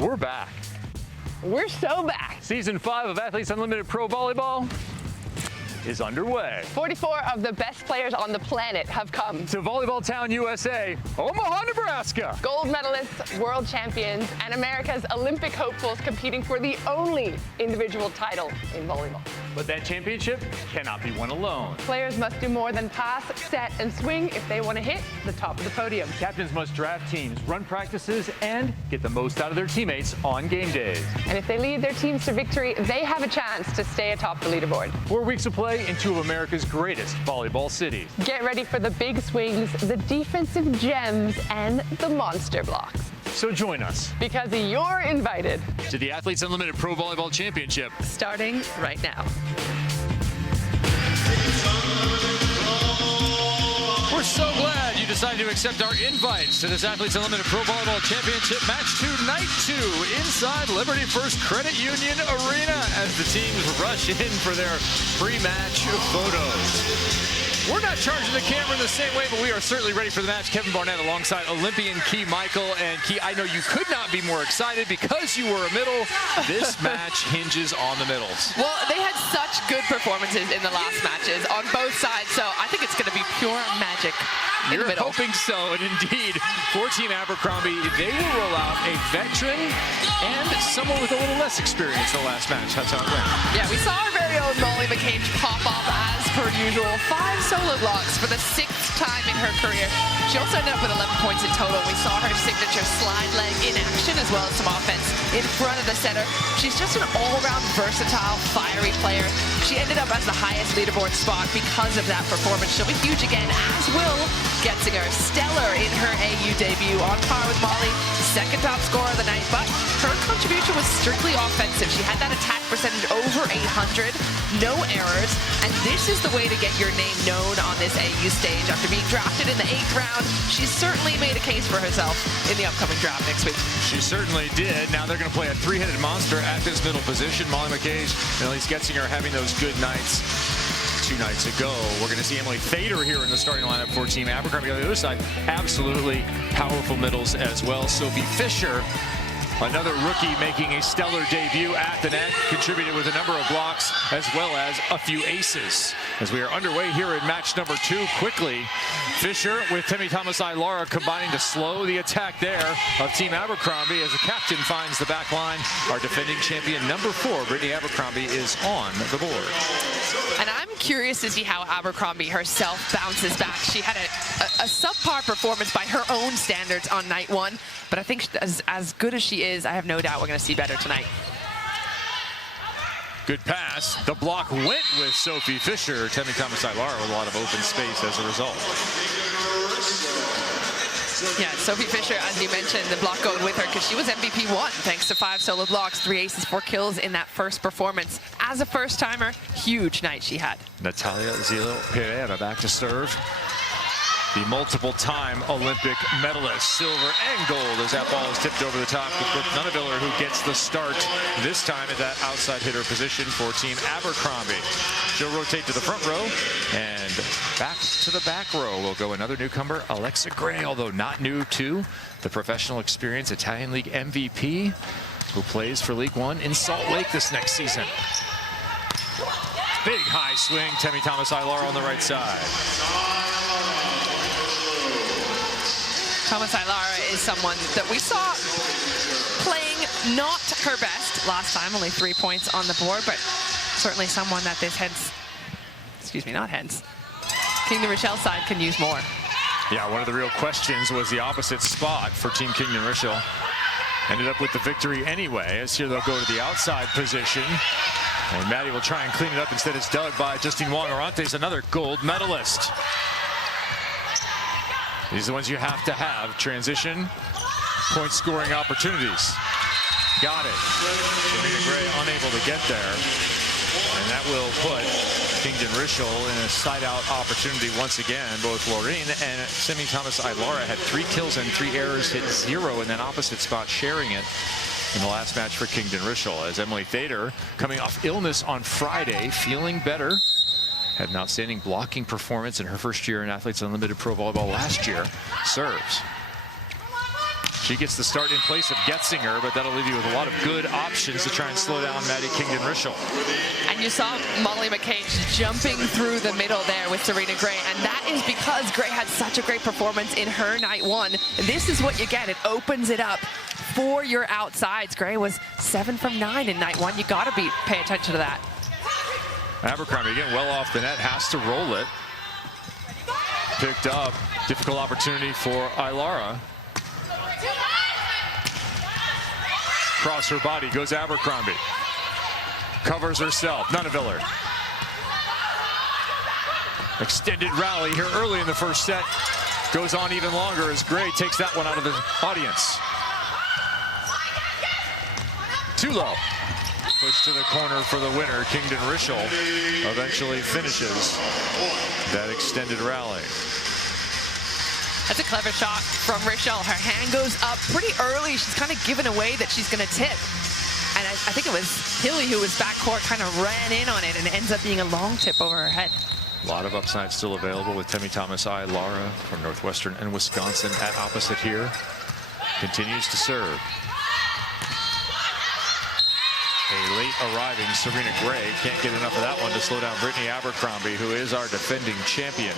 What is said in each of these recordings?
We're back. We're so back. Season 5 of Athletes Unlimited Pro Volleyball is underway. 44 of the best players on the planet have come to Volleyball Town, USA, Omaha, Nebraska. Gold medalists, world champions, and America's Olympic hopefuls competing for the only individual title in volleyball. But that championship cannot be won alone. Players must do more than pass, set, and swing if they want to hit the top of the podium. Captains must draft teams, run practices, and get the most out of their teammates on game days. And if they lead their teams to victory, they have a chance to stay atop the leaderboard. 4 weeks of play in 2 of America's greatest volleyball cities. Get ready for the big swings, the defensive gems, and the monster blocks. So join us. Because you're invited to the Athletes Unlimited Pro Volleyball Championship. Starting right now. We're so glad you decided to accept our invites to this Athletes Unlimited Pro Volleyball Championship Match 2, Night 2, inside Liberty First Credit Union Arena as the teams rush in for their pre-match photos. We're not charging the camera in the same way, but we are certainly ready for the match. Kevin Barnett alongside Olympian Key Michael. And Key, I know you could not be more excited because you were a middle. This match hinges on the middles. Well, they had such good performances in the last matches on both sides, so I think it's going to be pure magic. You're hoping so, and indeed, for Team Abercrombie, they will roll out a veteran and someone with a little less experience in the last match. That's how it went. Yeah, we saw our very own Molly McCain pop off as per usual. 5 solo blocks for the 6th time in her career. She also ended up with 11 points in total. We saw her signature slide leg in action as well as some offense in front of the center. She's just an all-around versatile, fiery player. She ended up as the highest leaderboard spot because of that performance. She'll be huge again, as will Getzinger. Stellar in her AU debut, on par with Molly, 2nd top scorer of the night, but her contribution was strictly offensive. She had that attack percentage over 800, no errors, and this is the way to get your name known on this AU stage. After being drafted in the 8th round, she's certainly made a case for herself in the upcoming draft next week. She certainly did. Now they're going to play a 3-headed monster at this middle position. Molly McCain and Elise Getzinger having those good nights 2 nights ago. We're going to see Emily Thader here in the starting lineup for Team Abercrombie. On the other side, absolutely powerful middles as well. Sophie Fisher, another rookie making a stellar debut at the net, contributed with a number of blocks as well as a few aces. As we are underway here in match number 2, quickly, Fisher with Temi Thomas-Ailara combining to slow the attack there of Team Abercrombie as the captain finds the back line. Our defending champion number 4, Brittany Abercrombie, is on the board. And I'm curious to see how Abercrombie herself bounces back. She had a subpar performance by her own standards on night 1, but I think as good as she is, I have no doubt we're going to see better tonight. Good pass. The block went with Sophie Fisher. Temi Thomas-Ailara with a lot of open space as a result. Yeah, Sophie Fisher, as you mentioned, the block going with her because she was MVP 1 thanks to 5 solo blocks, 3 aces, 4 kills in that first performance. As a first-timer, huge night she had. Natália Zilio Pereira back to serve. The multiple-time Olympic medalist, silver and gold, as that ball is tipped over the top with Brooke Nunneviller, who gets the start this time at that outside hitter position for Team Abercrombie. She'll rotate to the front row, and back to the back row will go another newcomer, Alexa Gray, although not new to the professional experience, Italian League MVP, who plays for League One in Salt Lake this next season. Big high swing, Temi Thomas-Ailara on the right side. Thomas-Ailara is someone that we saw playing not her best last time, only 3 points on the board, but certainly someone that this Kingdon Rishel side can use more. Yeah, one of the real questions was the opposite spot for Team Kingdon Rishel. Ended up with the victory anyway, as here they'll go to the outside position. And Maddie will try and clean it up. Instead it's dug by Justine Wong-Orantes, another gold medalist. These are the ones you have to have. Transition, point scoring opportunities. Got it. Jamina Gray unable to get there. And that will put Kingdon Rishel in a side-out opportunity once again. Both Laureen and Temi Thomas-Ailara had 3 kills and 3 errors, hit 0 in that opposite spot, sharing it in the last match for Kingdon Rishel. As Emily Thader, coming off illness on Friday, feeling better. Had an outstanding blocking performance in her first year in Athletes Unlimited Pro Volleyball last year. Serves. She gets the start in place of Getzinger, but that'll leave you with a lot of good options to try and slow down Maddie Kingdon Rishel. And you saw Molly McCage jumping through the middle there with Serena Gray, and that is because Gray had such a great performance in her night one. This is what you get. It opens it up for your outsides. Gray was 7 from 9 in night one. You got to pay attention to that. Abercrombie again well off the net, has to roll it. Picked up, difficult opportunity for Ilara. Across her body goes Abercrombie. Covers herself, Nuneviller. Extended rally here early in the first set. Goes on even longer as Gray takes that one out of the audience. Too low. Push to the corner for the winner. Kingdon Rishel eventually finishes that extended rally. That's a clever shot from Rishel. Her hand goes up pretty early. She's kind of given away that she's going to tip. And I think it was Hilly who was backcourt, kind of ran in on it, and it ends up being a long tip over her head. A lot of upside still available with Temi Thomas Ilara from Northwestern and Wisconsin at opposite here. Continues to serve. A late arriving Serena Gray can't get enough of that one to slow down Brittany Abercrombie, who is our defending champion,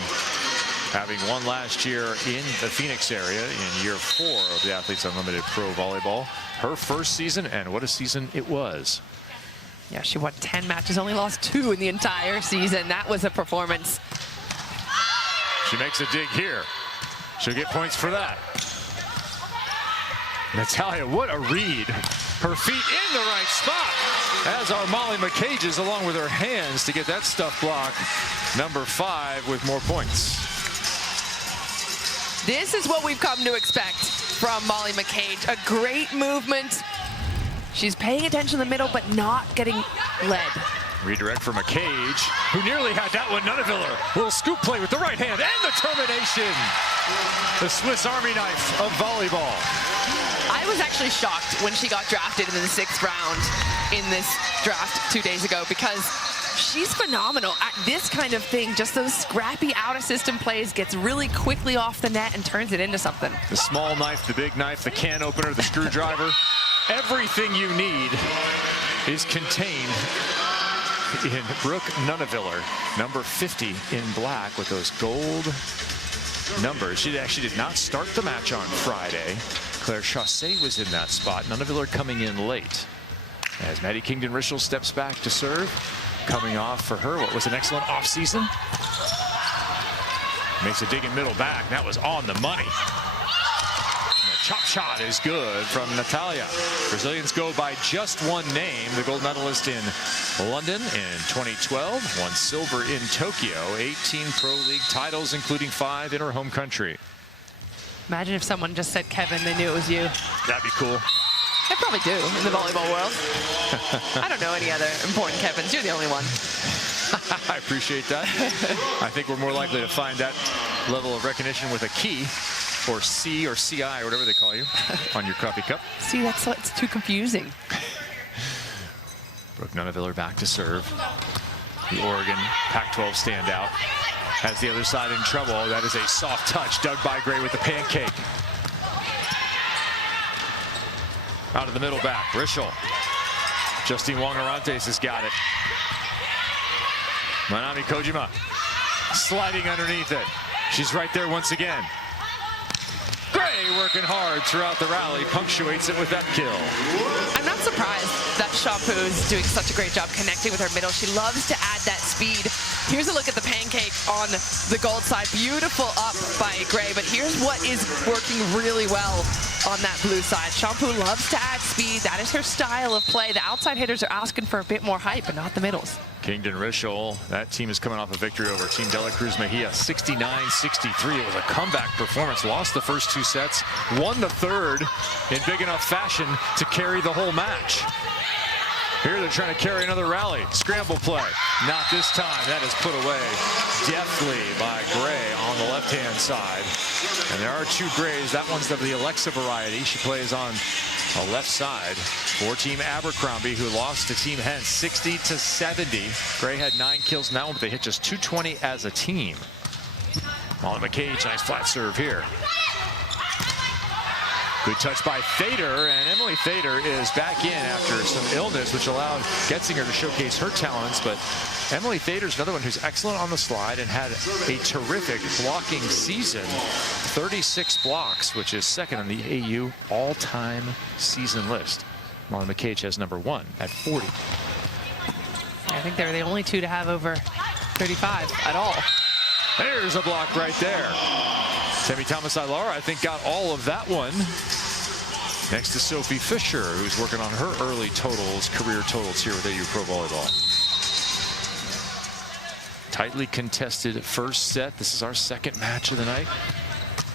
having won last year in the Phoenix area in year 4 of the Athletes Unlimited Pro Volleyball. Her first season, and what a season it was. Yeah, she won 10 matches, only lost 2 in the entire season. That was a performance. She makes a dig here. She'll get points for that. Natália, what a read. Her feet in the right spot, as are Molly McCage's, along with her hands to get that stuff block. Number 5 with more points. This is what we've come to expect from Molly McCage. A great movement. She's paying attention in the middle, but not getting led. Redirect for McCage, who nearly had that one. Nuneviller, little scoop play with the right hand, and the termination. The Swiss Army knife of volleyball. I was actually shocked when she got drafted in the 6th round in this draft 2 days ago, because she's phenomenal at this kind of thing. Just those scrappy out-of-system plays, gets really quickly off the net and turns it into something. The small knife, the big knife, the can opener, the screwdriver. Everything you need is contained in Brooke Nuneviller, number 50 in black with those gold numbers. She actually did not start the match on Friday. Claire Chassé was in that spot. Nuneviller coming in late. As Maddie Kingdon Rishel steps back to serve. Coming off for her what was an excellent offseason. Makes a dig in middle back. That was on the money. And the chop shot is good from Natália. Brazilians go by just one name. The gold medalist in London in 2012. Won silver in Tokyo. 18 Pro League titles, including 5 in her home country. Imagine if someone just said Kevin, they knew it was you. That'd be cool. They probably do in the volleyball world. I don't know any other important Kevins. You're the only one. I appreciate that. I think we're more likely to find that level of recognition with a key, or C or CI, or whatever they call you, on your coffee cup. See, it's too confusing. Brooke Nuneviller back to serve. The Oregon Pac-12 standout has the other side in trouble. That is a soft touch dug by Gray with the pancake. Out of the middle back, Rishel. Justine Wong-Arantes has got it. Manami Kojima sliding underneath it. She's right there once again. Gray working hard throughout the rally, punctuates it with that kill. I'm not surprised that Shampoo is doing such a great job connecting with her middle. She loves to add that speed. Here's a look at the pancake on the gold side. Beautiful up by Gray, but here's what is working really well on that blue side. Shampoo loves to add speed. That is her style of play. The outside hitters are asking for a bit more height, but not the middles. Kingdon Rishel, that team is coming off a victory over Team Dela Cruz Mejia, 69-63. It was a comeback performance. Lost the first 2 sets, won the third in big enough fashion to carry the whole match. Here they're trying to carry another rally. Scramble play. Not this time. That is put away deftly by Gray on the left-hand side. And there are 2 Grays. That one's of the Alexa variety. She plays on the left side for Team Abercrombie, who lost to Team Hens 60-70. Gray had 9 kills in that one, but they hit just 220 as a team. Molly McCage, nice flat serve here. Good touch by Thader, and Emily Thader is back in after some illness, which allowed Getzinger to showcase her talents. But Emily Thader's another one who's excellent on the slide and had a terrific blocking season. 36 blocks, which is second on the AU all-time season list. Molly McCage has number 1 at 40. I think they're the only two to have over 35 at all. There's a block right there. Temi Thomas-Ilara, I think, got all of that one. Next to Sophie Fisher, who's working on her early totals, career totals here with AU Pro Volleyball. Tightly contested first set. This is our second match of the night.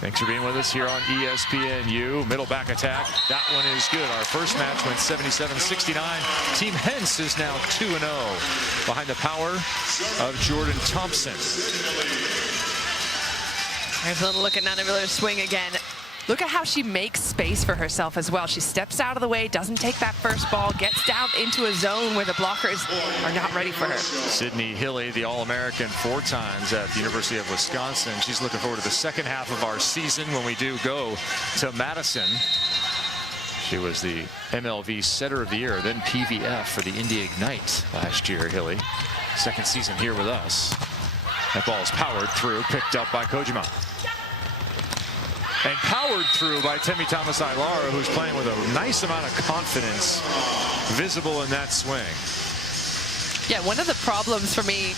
Thanks for being with us here on ESPNU. Middle back attack. That one is good. Our first match went 77-69. Team Hens is now 2-0 behind the power of Jordan Thompson. Here's a little look at Nana Miller's swing again. Look at how she makes space for herself as well. She steps out of the way, doesn't take that first ball, gets down into a zone where the blockers are not ready for her. Sydney Hilly, the All-American 4 times at the University of Wisconsin. She's looking forward to the second half of our season when we do go to Madison. She was the MLV Setter of the Year, then PVF for the India Ignite last year, Hilly. Second season here with us. That ball's powered through, picked up by Kojima. And powered through by Temi Thomas-Ilara, who's playing with a nice amount of confidence visible in that swing. Yeah, one of the problems for me,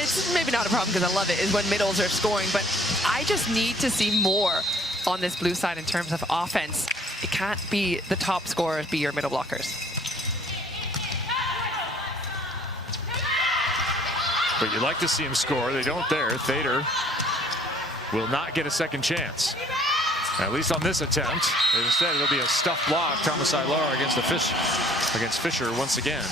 it's maybe not a problem because I love it, is when middles are scoring, but I just need to see more on this blue side in terms of offense. It can't be the top scorers be your middle blockers. But you'd like to see him score. They don't there. Thader will not get a second chance, at least on this attempt. Instead, it'll be a stuffed block. Thomas-Ilara against Fisher once again.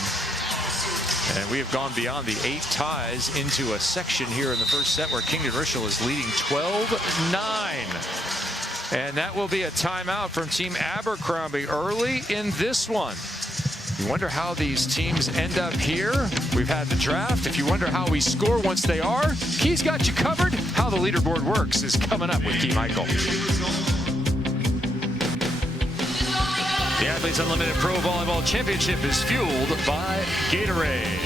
And we have gone beyond the 8 ties into a section here in the first set where Kingdon Rishel is leading 12-9. And that will be a timeout from Team Abercrombie early in this one. You wonder how these teams end up here. We've had the draft. If you wonder how we score once they are, Key's got you covered. How the leaderboard works is coming up with Key Michael. The Athletes Unlimited Pro Volleyball Championship is fueled by Gatorade.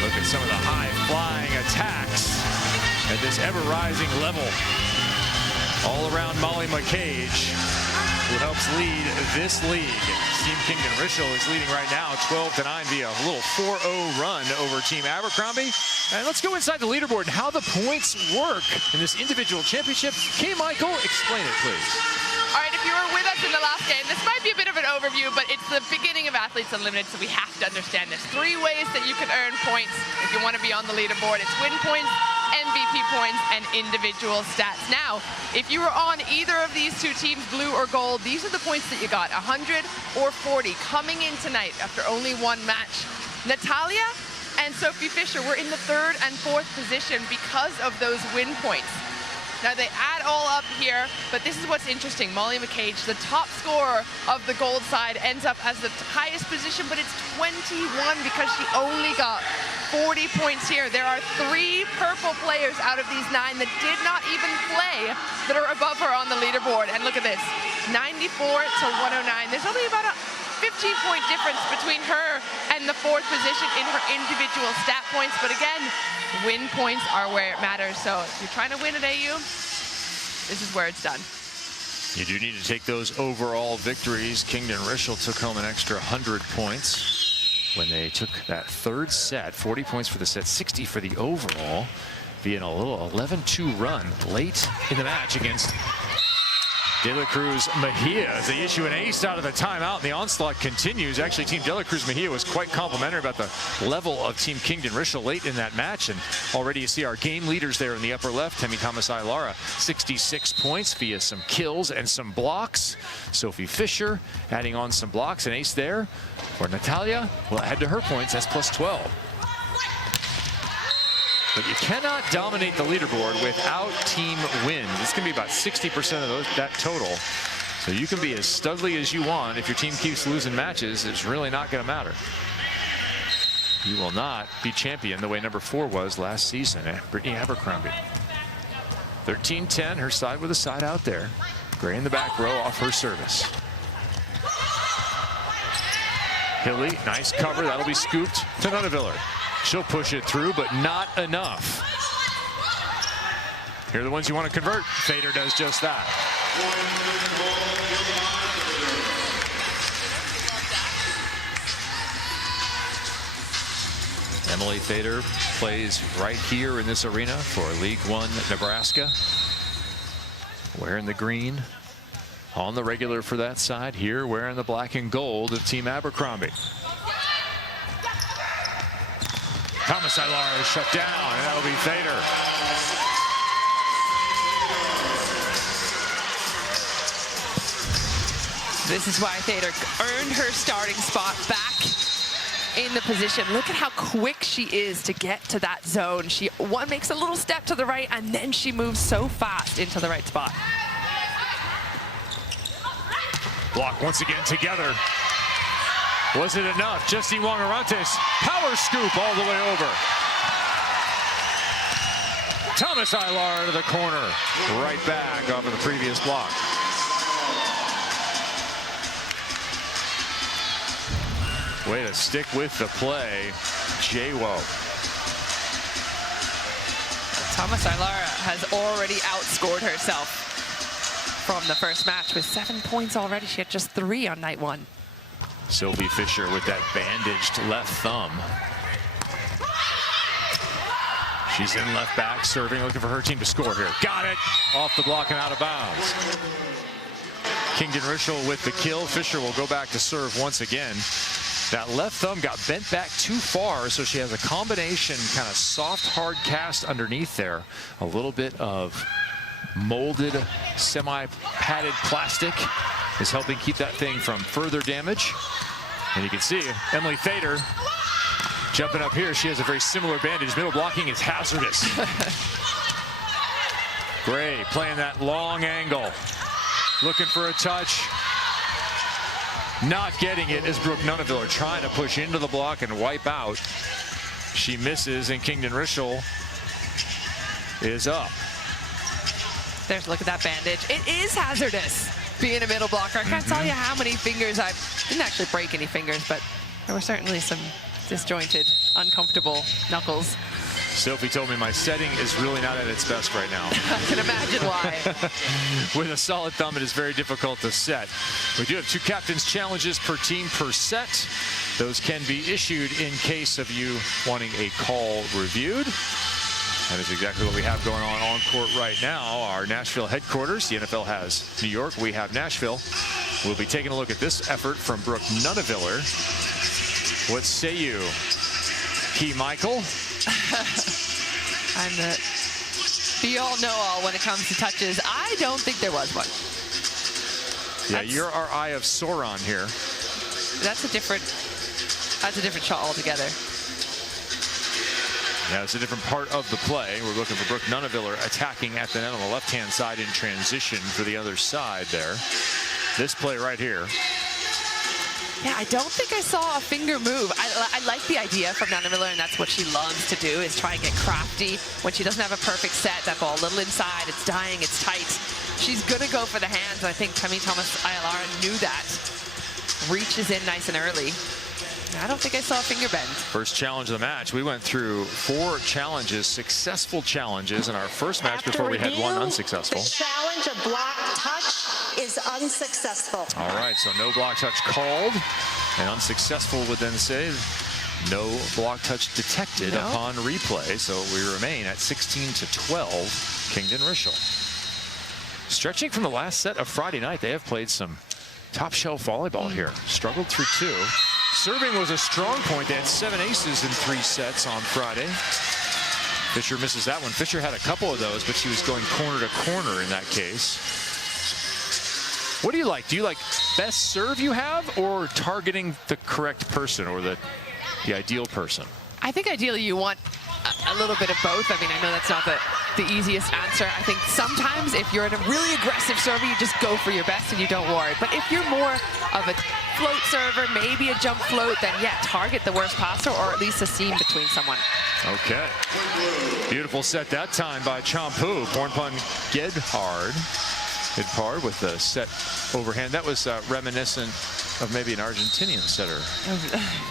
Look at some of the high-flying attacks at this ever-rising level. All around Molly McCage, who helps lead this league. Team Kingdon Rishel is leading right now 12-9 via a little 4-0 run over Team Abercrombie. And let's go inside the leaderboard and how the points work in this individual championship. Kay Michael, explain it, please. All right, if you were with us in the last game, this might be a bit of an overview, but it's the beginning of Athletes Unlimited, so we have to understand this. 3 ways that you can earn points if you want to be on the leaderboard. It's win points, MVP points, and individual stats. Now, if you were on either of these 2 teams, blue or gold, these are the points that you got, 100 or 40. Coming in tonight after only 1 match, Natália and Sophie Fisher were in the 3rd and 4th position because of those win points. Now they add all up here, but this is what's interesting. Molly McCage, the top scorer of the gold side, ends up as the highest position, but it's 21 because she only got 40 points here. There are 3 purple players out of these 9 that did not even play that are above her on the leaderboard. And look at this, 94 to 109. There's only about a 15-point difference between her and the 4th position in her individual stat points. But again, win points are where it matters. So if you're trying to win at AU, this is where it's done. You do need to take those overall victories. Kingdon Rishel took home an extra 100 points when they took that 3rd set. 40 points for the set, 60 for the overall, via a little 11-2 run late in the match against De La Cruz Mejia as they issue an ace out of the timeout, and the onslaught continues. Actually, Team De La Cruz Mejia was quite complimentary about the level of Team Kingdon Rishel late in that match, and already you see our game leaders there in the upper left. Temi Thomas-Ilara, 66 points via some kills and some blocks. Sophie Fisher adding on some blocks, an ace there. For Natália, will add to her points, that's plus 12. But you cannot dominate the leaderboard without team wins. It's going to be about 60% of that total. So you can be as studly as you want. If your team keeps losing matches, it's really not going to matter. You will not be champion the way number 4 was last season at Brittany Abercrombie. 13-10, her side with a side out there. Gray in the back row off her service. Hilly, nice cover. That'll be scooped to Nunaviller. She'll push it through, but not enough. Here are the ones you want to convert. Fader does just that. Emily Fader plays right here in this arena for League One Nebraska. Wearing the green. On the regular for that side, here wearing the black and gold of Team Abercrombie. Thomas Ailar is shut down, and that'll be Fader. This is why Fader earned her starting spot back in the position. Look at how quick she is to get to that zone. She makes a little step to the right, and then she moves so fast into the right spot. Block once again together. Was it enough? Jessie Wong-Arantes, power scoop all the way over. Thomas Ailar to the corner. Right back off of the previous block. Way to stick with the play, J-Wo. Thomas Ailar has already outscored herself from the first match with 7 points already. She had just 3 on night 1. Sylvie Fisher with that bandaged left thumb. She's in left back, serving, looking for her team to score here. Got it! Off the block and out of bounds. Kingdon Rishel with the kill. Fisher will go back to serve once again. That left thumb got bent back too far, so she has a combination kind of soft, hard cast underneath there. A little bit of molded, semi-padded plastic is helping keep that thing from further damage. And you can see Emily Fader jumping up here. She has a very similar bandage. Middle blocking is hazardous. Gray playing that long angle. Looking for a touch. Not getting it as Brooke Nunaviller trying to push into the block and wipe out. She misses, and Kingdon Rishel is up. There's, look at that bandage. It is hazardous being a middle blocker. I can't tell you how many fingers didn't actually break any fingers, but there were certainly some disjointed, uncomfortable knuckles. Sophie told me my setting is really not at its best right now. I can imagine why. With a solid thumb, it is very difficult to set. We do have 2 captain's challenges per team per set. Those can be issued in case of you wanting a call reviewed. That is exactly what we have going on court right now. Our Nashville headquarters. The NFL has New York. We have Nashville. We'll be taking a look at this effort from Brooke Nunaviller. What say you, Key Michael? I'm the be-all, know-all when it comes to touches. I don't think there was one. Yeah, you're our Eye of Sauron here. That's a different shot altogether. Yeah, it's a different part of the play. We're looking for Brooke Nunaviller attacking at the net on the left-hand side in transition for the other side there. This play right here. Yeah, I don't think I saw a finger move. I like the idea from Nunaviller, and that's what she loves to do, is try and get crafty. When she doesn't have a perfect set, that ball a little inside, it's dying, it's tight. She's going to go for the hands, and I think Thomas Ailar knew that. Reaches in nice and early. I don't think I saw a finger bend. First challenge of the match. We went through 4 challenges, successful challenges in our first match before we had 1 unsuccessful. The challenge of block touch is unsuccessful. All right, so no block touch called, and unsuccessful would then say no block touch detected upon replay. So we remain at 16-12, Kingdon Rishel. Stretching from the last set of Friday night, they have played some top shelf volleyball here. Struggled through 2. Serving was a strong point. They had 7 aces in 3 sets on Friday. Fisher misses that one. Fisher had a couple of those, but she was going corner to corner in that case. What do you like? Do you like best serve you have, or targeting the correct person, or the ideal person? I think ideally you want a little bit of both. I mean, I know that's not the easiest answer. I think sometimes if you're in a really aggressive server, you just go for your best and you don't worry. But if you're more of a float server, maybe a jump float, then yeah, target the worst passer, or at least a seam between someone. Okay. Beautiful set that time by Champu. Pornpun Gedhard. Hit par with the set overhand. That was reminiscent of maybe an Argentinian setter.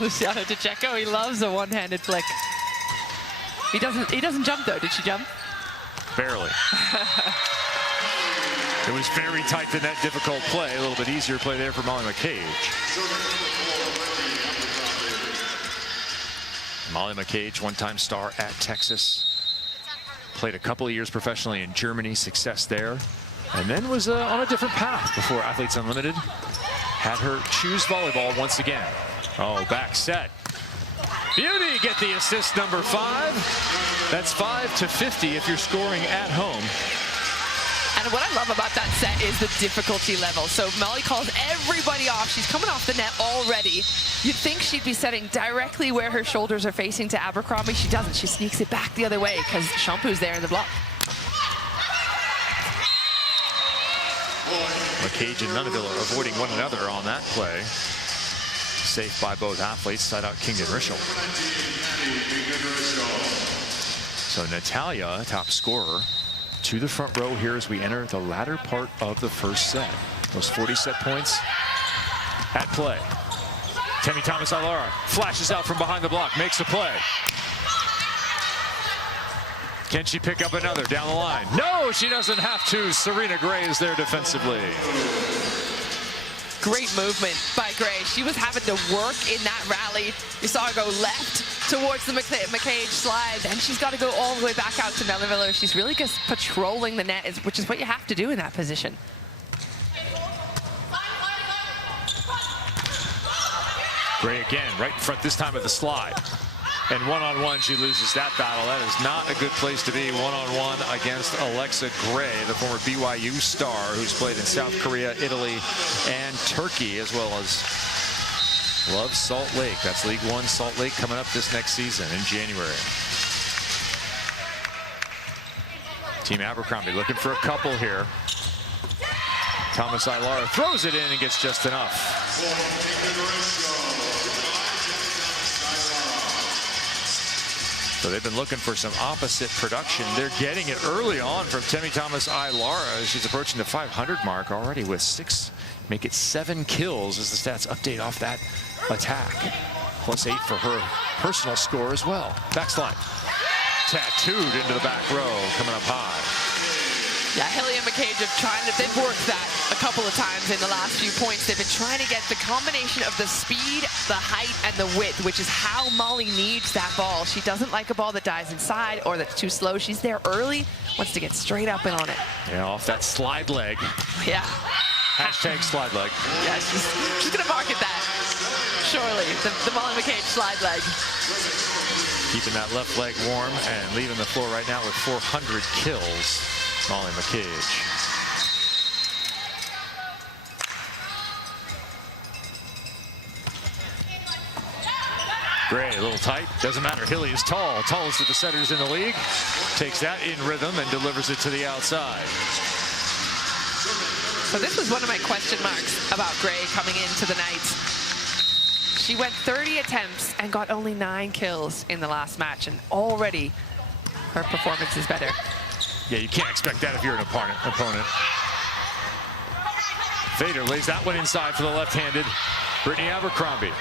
Luciano DeCecco, he loves a one-handed flick. He doesn't jump though. Did she jump? Barely. It was very tight to net, difficult play. A little bit easier play there for Molly McCage. Molly McCage, one-time star at Texas. Played a couple of years professionally in Germany, success there. And then was on a different path before Athletes Unlimited had her choose volleyball once again. Oh, back set. Beauty, get the assist number 5. That's 5 to 50 if you're scoring at home. And what I love about that set is the difficulty level. So Molly calls everybody off. She's coming off the net already. You'd think she'd be setting directly where her shoulders are facing to Abercrombie. She doesn't. She sneaks it back the other way because Shampoo's there in the block. McCage and Nunaville are avoiding one another on that play. Safe by both athletes. Side out Kingdon Rishel. So Natália, top scorer, to the front row here as we enter the latter part of the first set. Those 40 set points at play. Temi Thomas-Ailara flashes out from behind the block, makes a play. Can she pick up another down the line? No, she doesn't have to. Serena Gray is there defensively. Great movement by Gray. She was having to work in that rally. You saw her go left towards the McCage slide, and she's got to go all the way back out to Nunaville. She's really just patrolling the net, which is what you have to do in that position. Gray again, right in front this time of the slide. And one-on-one, she loses that battle. That is not a good place to be, one-on-one against Alexa Gray, the former BYU star who's played in South Korea, Italy, and Turkey, as well as loves Salt Lake. That's League One Salt Lake coming up this next season in January. Team Abercrombie looking for a couple here. Thomas-Ailara throws it in and gets just enough. So they've been looking for some opposite production. They're getting it early on from Temi Thomas-Ailara. She's approaching the 500 mark already with 6, make it 7 kills as the stats update off that attack. Plus 8 for her personal score as well. Backslide. Tattooed into the back row, coming up high. Yeah, Hilly and McCage they've worked that a couple of times in the last few points. They've been trying to get the combination of the speed, the height, and the width, which is how Molly needs that ball. She doesn't like a ball that dies inside or that's too slow. She's there early, wants to get straight up and on it. Yeah, off that slide leg. Yeah. Hashtag slide leg. Yeah, she's going to market that, surely, the Molly McCage slide leg. Keeping that left leg warm and leaving the floor right now with 400 kills. Molly McCage. Gray, a little tight. Doesn't matter. Hilly is tall. Tallest of the setters in the league. Takes that in rhythm and delivers it to the outside. So this was one of my question marks about Gray coming into the night. She went 30 attempts and got only 9 kills in the last match, and already her performance is better. Yeah, you can't expect that if you're an opponent. Fader lays that one inside for the left-handed Brittany Abercrombie.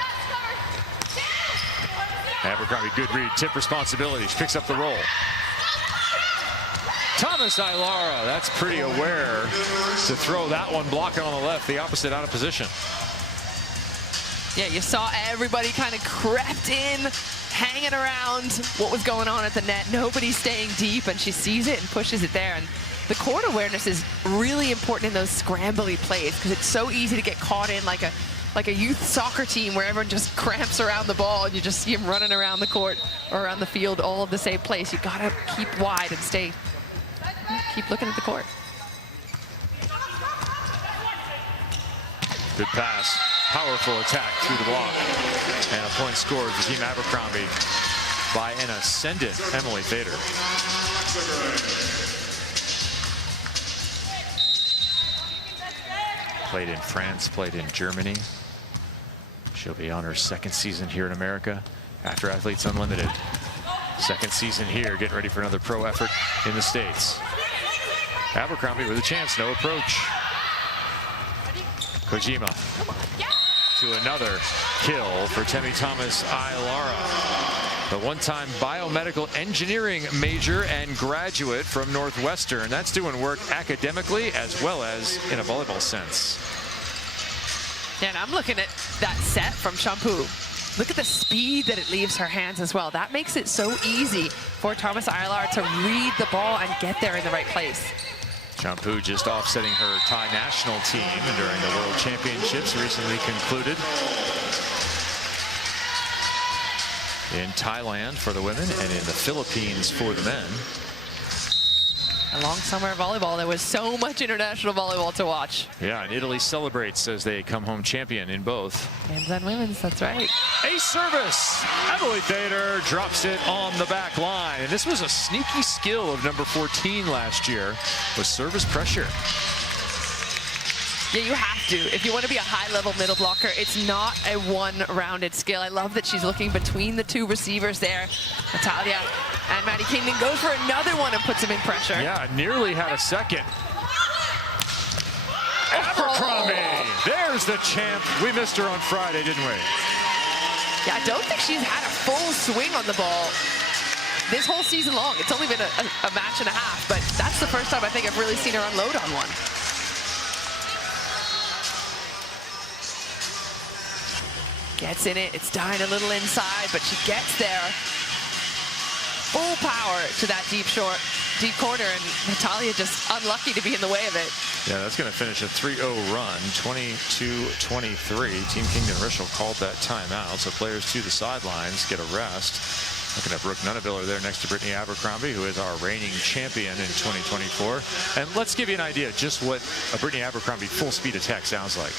Abercrombie, good read, tip responsibility. She picks up the roll. Thomas-Ailara, that's pretty aware to throw that one blocking on the left, the opposite out of position. Yeah, you saw everybody kind of crept in, hanging around what was going on at the net. Nobody's staying deep, and she sees it and pushes it there. And the court awareness is really important in those scrambly plays because it's so easy to get caught in like a youth soccer team where everyone just cramps around the ball and you just see them running around the court or around the field all at the same place. You gotta keep wide and keep looking at the court. Good pass. Powerful attack through the block. And a point scored for Team Abercrombie by an ascendant Emily Fader. Played in France, played in Germany. She'll be on her 2nd season here in America after Athletes Unlimited. 2nd season here, getting ready for another pro effort in the States. Abercrombie with a chance, no approach. Kojima to another kill for Temi Thomas Ailara, the one-time biomedical engineering major and graduate from Northwestern. That's doing work academically as well as in a volleyball sense. And I'm looking at that set from Shampoo. Look at the speed that it leaves her hands as well. That makes it so easy for Thomas Ailara to read the ball and get there in the right place. Shampoo just offsetting her Thai national team during the World Championships recently concluded in Thailand for the women and in the Philippines for the men. A long summer of volleyball. There was so much international volleyball to watch. Yeah, and Italy celebrates as they come home champion in both. Men's and women's, that's right. Ace service. Emily Thader drops it on the back line. And this was a sneaky skill of number 14 last year, was service pressure. Yeah, you have to. If you want to be a high-level middle blocker, it's not a one-rounded skill. I love that she's looking between the two receivers there. Natália and Maddie Kingdon goes for another one and puts him in pressure. Yeah, nearly had a second. Abercrombie, there's the champ. We missed her on Friday, didn't we? Yeah, I don't think she's had a full swing on the ball this whole season long. It's only been a match and a half, but that's the first time I think I've really seen her unload on one. Gets in it, it's dying a little inside, but she gets there. Full power to that deep corner, and Natália just unlucky to be in the way of it. Yeah, that's going to finish a 3-0 run, 22-23. Team Kingdon Rishel called that timeout, so players to the sidelines get a rest. Looking at Brooke Nunaviller there next to Brittany Abercrombie, who is our reigning champion in 2024. And let's give you an idea just what a Brittany Abercrombie full speed attack sounds like.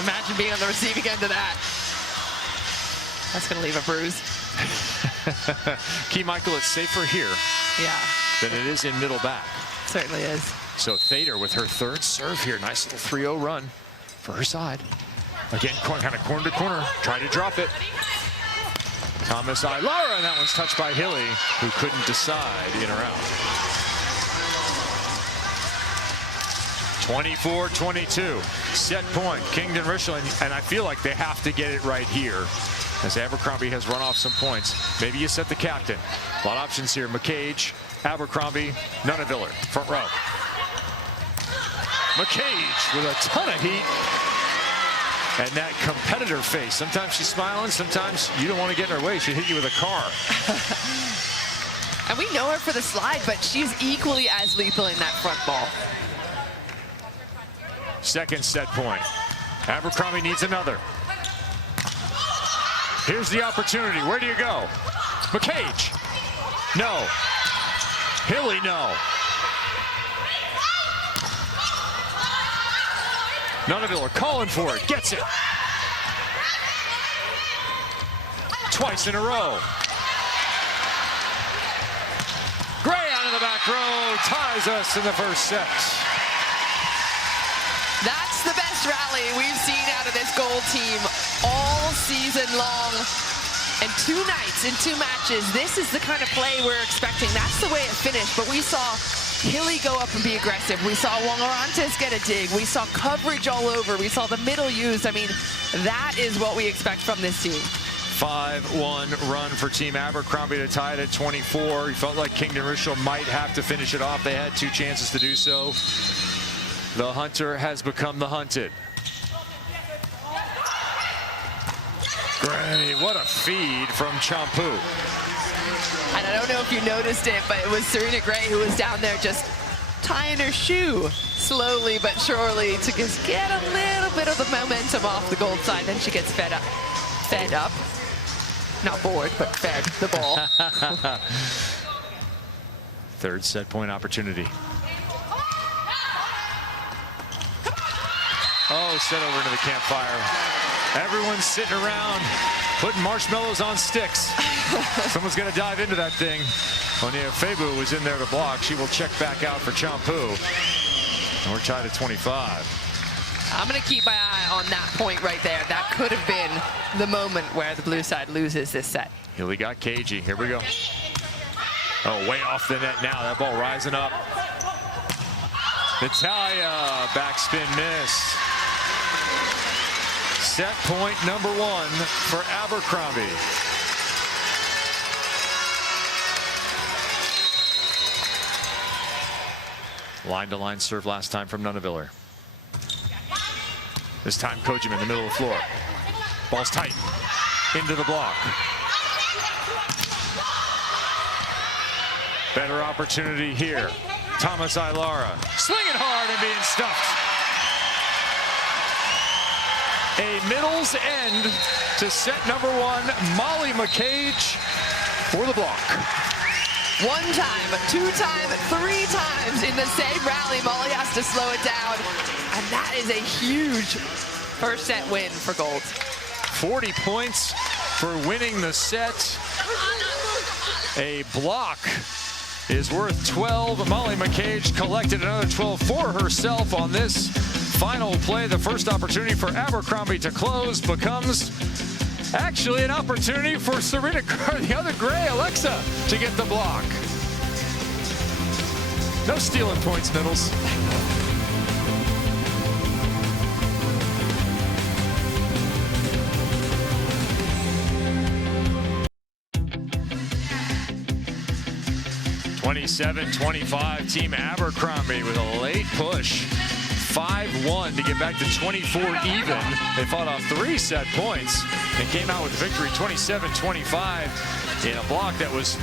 Imagine being on the receiving end of that. That's going to leave a bruise. Key Michael, it's safer here than it is in middle back. Certainly is. So Thader with her third serve here. Nice little 3-0 run for her side. Again, kind of corner to corner. Trying to drop it. Thomas Ailara, and that one's touched by Hilly, who couldn't decide in or out. 24-22, set point, Kingdon Rishel, and I feel like they have to get it right here as Abercrombie has run off some points. Maybe you set the captain. A lot of options here. McCage, Abercrombie, Nunaviller, front row. McCage with a ton of heat. And that competitor face. Sometimes she's smiling, sometimes you don't want to get in her way. She'll hit you with a car. And we know her for the slide, but she's equally as lethal in that front ball. Second set point. Abercrombie needs another. Here's the opportunity. Where do you go? McCage. No. Hilly, no. Nunaviller calling for it. Gets it. Twice in a row. Gray out of the back row ties us in the first set. That's the best rally we've seen out of this gold team all season long. And 2 nights in 2 matches, this is the kind of play we're expecting. That's the way it finished, but we saw Hilly go up and be aggressive. We saw Wongarantes get a dig. We saw coverage all over. We saw the middle used. I mean, that is what we expect from this team. 5-1 run for Team Abercrombie to tie it at 24. You felt like Kingdon Rishel might have to finish it off. They had 2 chances to do so. The hunter has become the hunted. Gray, what a feed from Shampoo. And I don't know if you noticed it, but it was Serena Gray who was down there just tying her shoe slowly but surely to just get a little bit of the momentum off the gold side. Then she gets fed up. Not bored, but fed the ball. Third set point opportunity. Oh, set over into the campfire. Everyone's sitting around Putting marshmallows on sticks. Someone's going to dive into that thing. Onia Febu was in there to block. She will check back out for Champu. And we're tied at 25. I'm going to keep my eye on that point right there. That could have been the moment where the blue side loses this set. Hilly got cagey. Here we go. Oh, way off the net now. That ball rising up. Natália, backspin miss. Set point number 1 for Abercrombie. Line-to-line serve last time from Nunaviller. This time Kojima in the middle of the floor. Ball's tight. Into the block. Better opportunity here. Thomas Ailara swinging hard and being stuffed. A middles end to set number 1. Molly McCage for the block. 1 time, 2 time, 3 times in the same rally. Molly has to slow it down. And that is a huge first set win for gold. 40 points for winning the set. A block is worth 12. Molly McCage collected another 12 for herself on this final play. The first opportunity for Abercrombie to close becomes actually an opportunity for Serena, the other gray, Alexa, to get the block. No stealing points, Middles. (27-25) Team Abercrombie with a late push. 5-1 to get back to 24 even. They fought off 3 set points and came out with the victory 27-25 in a block that was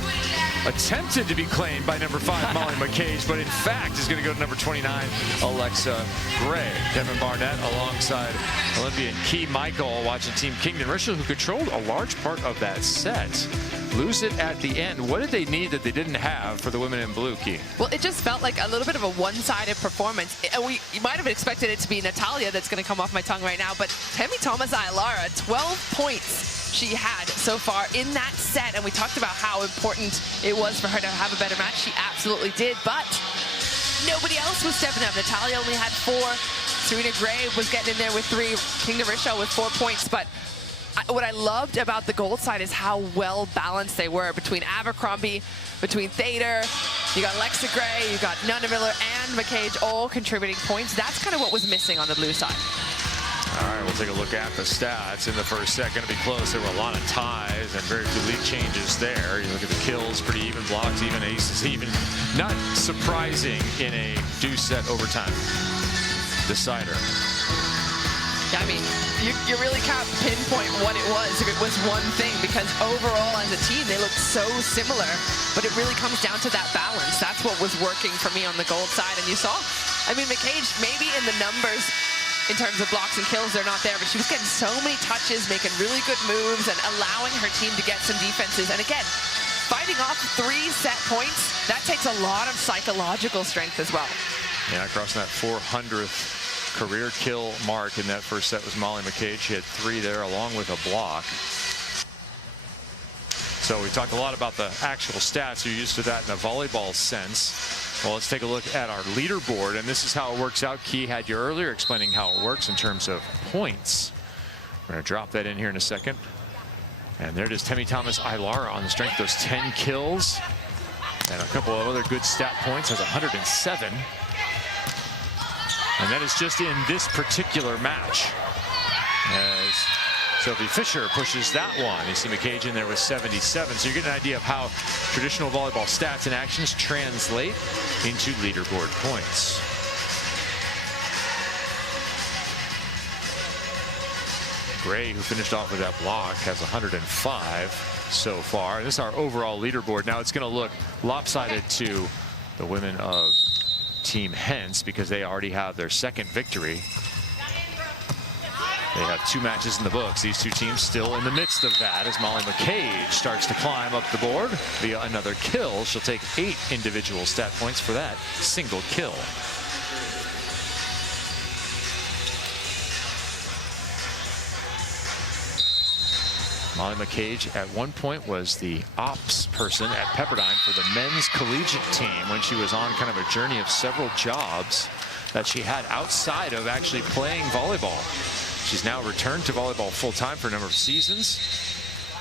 attempted to be claimed by number 5 Molly McCage, but in fact is going to go to number 29 Alexa Gray. Kevin Barnett alongside Olympian Michael watching Team Kingdon Rishel, who controlled a large part of that set. Lose it at the end. What did they need that they didn't have for the women in blue, Key? Well, it just felt like a little bit of a one-sided performance. You might have expected it to be Natália that's going to come off my tongue right now, but Temi Thomas Ailara, 12 points she had so far in that set, and we talked about how important it was for her to have a better match. She absolutely did, but nobody else was stepping up. Natália only had 4. Serena Gray was getting in there with 3. Kingdon Rishel with 4 points, but what I loved about the gold side is how well balanced they were between Abercrombie, between Thader. You got Alexa Gray, you got Nunaviller and McCage all contributing points. That's kind of what was missing on the blue side. All right, we'll take a look at the stats in the first set. Going to be close. There were a lot of ties and very few lead changes there. You look at the kills, pretty even, blocks, even, aces, even. Not surprising in a deuce set overtime decider. I mean, you really can't pinpoint what it was if it was one thing, because overall as a team they looked so similar, but it really comes down to that balance. That's what was working for me on the gold side. And you saw, I mean, McCage, maybe in the numbers in terms of blocks and kills they're not there, but she was getting so many touches, making really good moves and allowing her team to get some defenses. And again, fighting off 3 set points, that takes a lot of psychological strength as well. Yeah, crossing that 400th career kill mark in that first set was Molly McCage. She had 3 there along with a block. So we talked a lot about the actual stats. You're used to that in a volleyball sense. Well, let's take a look at our leaderboard, and this is how it works out. Key had you earlier explaining how it works in terms of points. We're going to drop that in here in a second. And there it is, Temi Thomas Ailara on the strength of those 10 kills and a couple of other good stat points, has 107. And that is just in this particular match, as Sophie Fisher pushes that one. You see McCage in there with 77. So you get an idea of how traditional volleyball stats and actions translate into leaderboard points. Gray, who finished off with that block, has 105 so far. And this is our overall leaderboard. Now it's going to look lopsided to the women of Team Hens because they already have their second victory. They have 2 matches in the books. These 2 teams still in the midst of that as Molly McCage starts to climb up the board via another kill. She'll take 8 individual stat points for that single kill. Molly McCage at one point was the ops person at Pepperdine for the men's collegiate team when she was on kind of a journey of several jobs that she had outside of actually playing volleyball. She's now returned to volleyball full-time for a number of seasons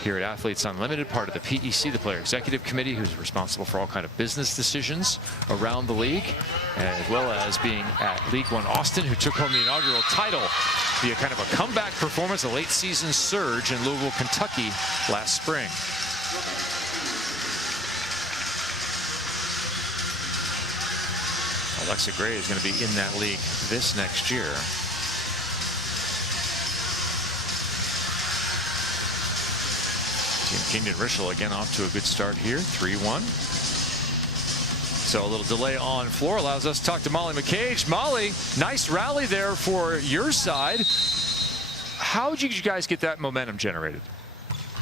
here at Athletes Unlimited, part of the PEC, the Player Executive Committee, who's responsible for all kind of business decisions around the league, as well as being at League One Austin, who took home the inaugural title via kind of a comeback performance, a late season surge in Louisville, Kentucky last spring. Alexa Gray is going to be in that league this next year. Team Kingdon Rishel again off to a good start here, 3-1. So a little delay on floor allows us to talk to Molly McCage. Molly, nice rally there for your side. How did you guys get that momentum generated?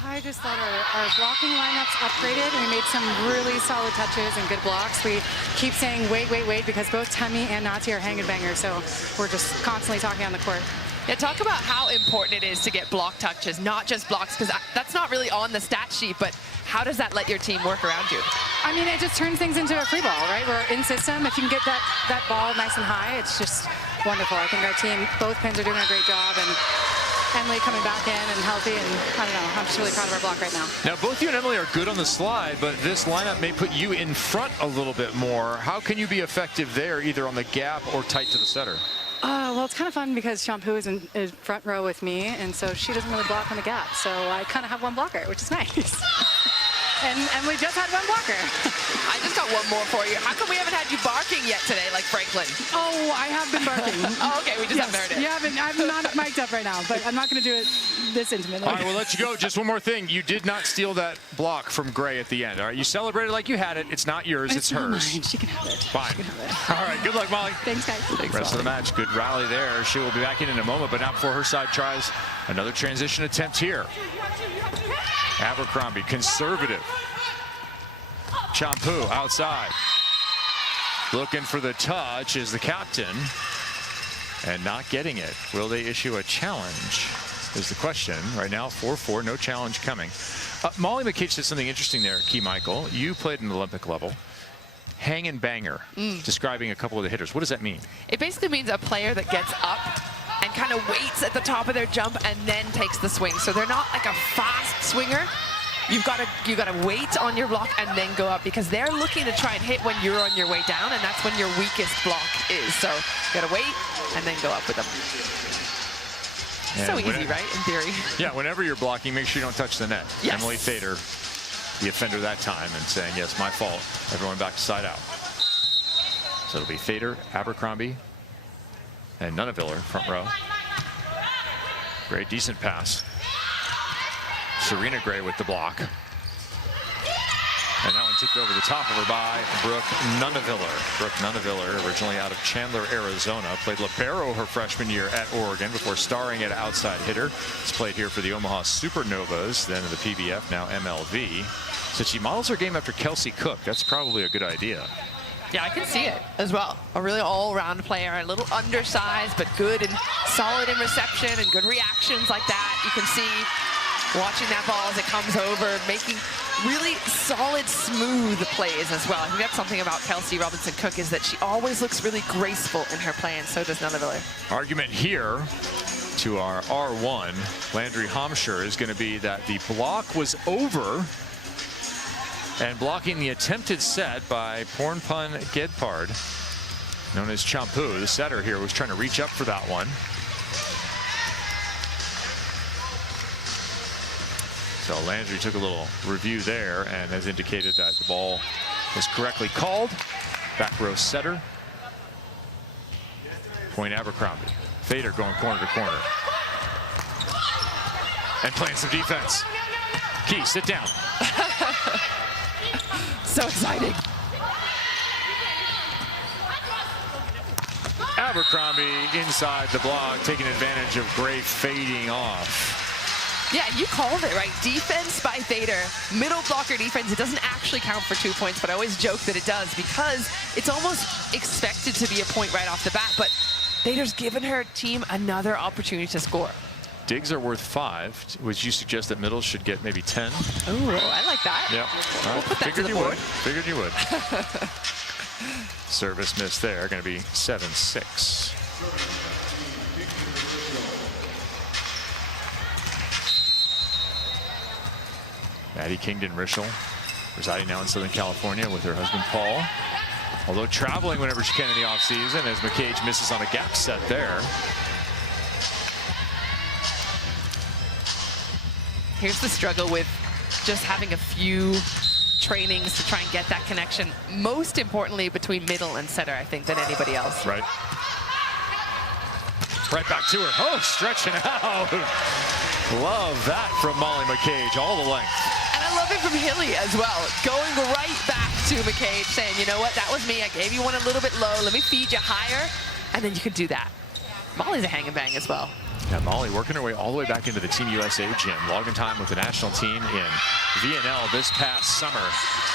I just thought our blocking lineups upgraded, and we made some really solid touches and good blocks. We keep saying wait, wait, wait, because both Temmie and Nati are hanging bangers, so we're just constantly talking on the court. Yeah, talk about how important it is to get block touches, not just blocks, because that's not really on the stat sheet, but how does that let your team work around you? I mean, it just turns things into a free ball, right? We're in system. If you can get that ball nice and high, it's just wonderful. I think our team, both pins are doing a great job, and Emily coming back in and healthy, and I don't know, I'm just really proud of our block right now. Now, both you and Emily are good on the slide, but this lineup may put you in front a little bit more. How can you be effective there, either on the gap or tight to the setter? Well, it's kind of fun because Shampoo is in front row with me, and so she doesn't really block on the gap. So I kind of have one blocker, which is nice. And Emily just had one blocker. I just got one more for you. How come we haven't had you barking yet today, like Franklin? Oh, I have been barking. Oh, okay, we just haven't heard it. Yeah, I'm not mic'd up right now, but I'm not going to do it this intimately. All right, we'll let you go. Just one more thing. You did not steal that block from Gray at the end. All right, you celebrated like you had it. It's not yours, it's hers. Mine. She can have it. Fine. She can have it. All right, good luck, Molly. Thanks, guys. Thanks, Rest of the match, good rally there. She will be back in a moment, but now before her side tries another transition attempt here. Abercrombie, conservative. Shampoo outside. Looking for the touch is the captain and not getting it. Will they issue a challenge is the question. Right now 4-4, no challenge coming. Molly McCage said something interesting there, Key Michael. You played an Olympic level. Hang and banger, describing a couple of the hitters. What does that mean? It basically means a player that gets up and kind of waits at the top of their jump and then takes the swing. So they're not like a fast swinger. You've got to wait on your block and then go up, because they're looking to try and hit when you're on your way down, and that's when your weakest block is. So you got to wait and then go up with them. So easy, right? In theory. Yeah, whenever you're blocking, make sure you don't touch the net. Yes. Emily Fader, the offender that time, and saying, yes, my fault. Everyone back to side out. So it'll be Fader, Abercrombie, and Nunaviller front row. Great, decent pass. Serena Gray with the block. And that one tipped over the top of her by Brooke Nunaviller. Brooke Nunaviller, originally out of Chandler, Arizona, played libero her freshman year at Oregon before starring at outside hitter. She's played here for the Omaha Supernovas, then in the PBF, now MLV. So she models her game after Kelsey Cook. That's probably a good idea. Yeah, I can see it as well. A really all-around player, a little undersized, but good and solid in reception and good reactions like that. You can see watching that ball as it comes over, making really solid, smooth plays as well. I think that's something about Kelsey Robinson Cook, is that she always looks really graceful in her play, and so does Nunaviller. Argument here to our R1, Landry Homsher, is going to be that the block was over, and blocking the attempted set by Pornpun Gedpard, known as Champu. The setter here was trying to reach up for that one. So Landry took a little review there and has indicated that the ball was correctly called. Back row setter. Point Abercrombie. Fader going corner to corner. And playing some defense. Key, sit down. So exciting. Abercrombie inside the block, taking advantage of Gray fading off. Yeah, you called it, right? Defense by Fader. Middle blocker defense. It doesn't actually count for 2 points, but I always joke that it does, because it's almost expected to be a point right off the bat. But Fader's given her team another opportunity to score. Digs are worth 5. Would you suggest that middles should get maybe 10? Ooh, I like that. Yeah. We'll put that to the board. Figured you would. Service miss there. Going to be 7-6. Maddie Kingdon Rishel, residing now in Southern California with her husband Paul. Although traveling whenever she can in the offseason, as McCage misses on a gap set there. Here's the struggle with just having a few trainings to try and get that connection, most importantly between middle and setter, I think, than anybody else. Right. Right back to her. Oh, stretching out. Love that from Molly McCage, all the length. And I love it from Hilly as well, going right back to McCage, saying, you know what, that was me. I gave you one a little bit low. Let me feed you higher, and then you can do that. Molly's a hang and bang as well. Yeah, Molly working her way all the way back into the Team USA gym, logging time with the national team in VNL this past summer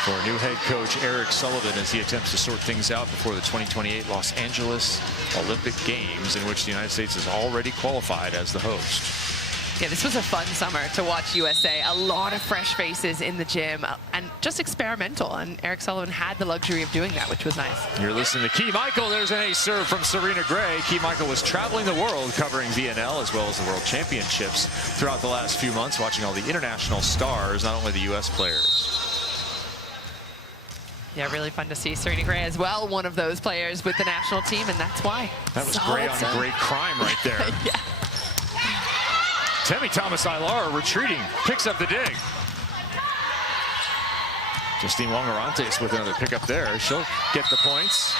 for new head coach Eric Sullivan as he attempts to sort things out before the 2028 Los Angeles Olympic Games, in which the United States is already qualified as the host. Yeah, this was a fun summer to watch USA. A lot of fresh faces in the gym and just experimental. And Eric Sullivan had the luxury of doing that, which was nice. You're listening to Key Michael. There's an ace serve from Serena Gray. Key Michael was traveling the world covering VNL as well as the World Championships throughout the last few months, watching all the international stars, not only the U.S. players. Yeah, really fun to see Serena Gray as well, one of those players with the national team, and that's why. That was Gray on the great crime right there. Yeah. Temi Thomas-Ilara retreating, picks up the dig. Justine Wong-Orantes with another pickup there. She'll get the points.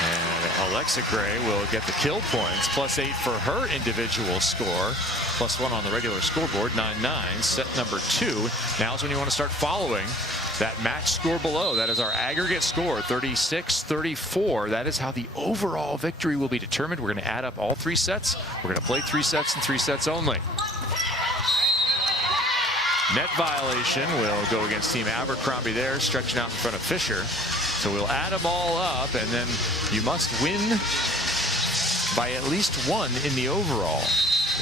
And Alexa Gray will get the kill points. +8 for her individual score. +1 on the regular scoreboard, 9-9. Set number 2. Now's when you want to start following that match score below. That is our aggregate score, 36-34. That is how the overall victory will be determined. We're going to add up all 3 sets. We're going to play 3 sets and 3 sets only. Net violation will go against Team Abercrombie there, stretching out in front of Fisher. So we'll add them all up, and then you must win by at least 1 in the overall.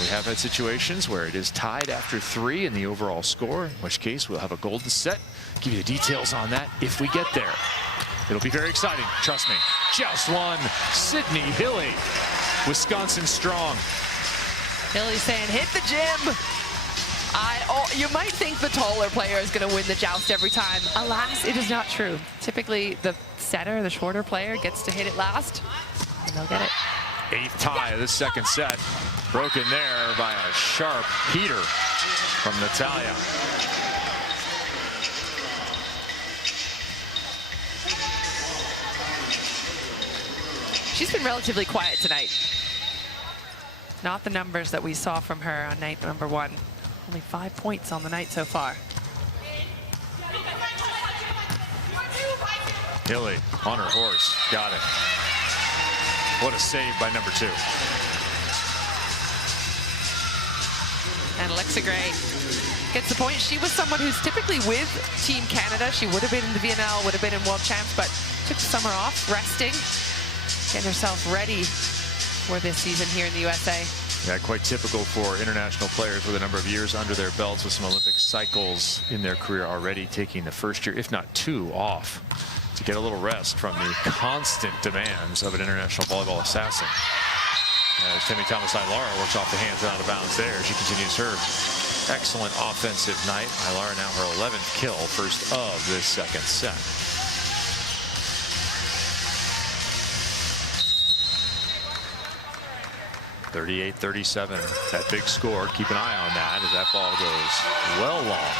We have had situations where it is tied after 3 in the overall score, in which case we'll have a golden set. Give you the details on that if we get there. It'll be very exciting, trust me. Just one, Sydney Hilly, Wisconsin strong. Hilly's saying, hit the gym. You might think the taller player is going to win the joust every time. Alas, it is not true. Typically, the setter, the shorter player, gets to hit it last, and they'll get it. 8th tie of this second set. Broken there by a sharp heater from Natália. She's been relatively quiet tonight. Not the numbers that we saw from her on night number 1. Only 5 points on the night so far. Hilly on her horse. Got it. What a save by number 2. And Alexa Gray gets the point. She was someone who's typically with Team Canada. She would have been in the VNL, would have been in World Champs, but took the summer off, resting, getting herself ready for this season here in the USA. Yeah, quite typical for international players with a number of years under their belts with some Olympic cycles in their career already, taking the first year, if not 2, off to get a little rest from the constant demands of an international volleyball assassin. As Temi Thomas-Ilara works off the hands and out of bounds there, she continues her excellent offensive night. Ilara now her 11th kill, first of this second set. (38-37). That big score. Keep an eye on that as that ball goes well long.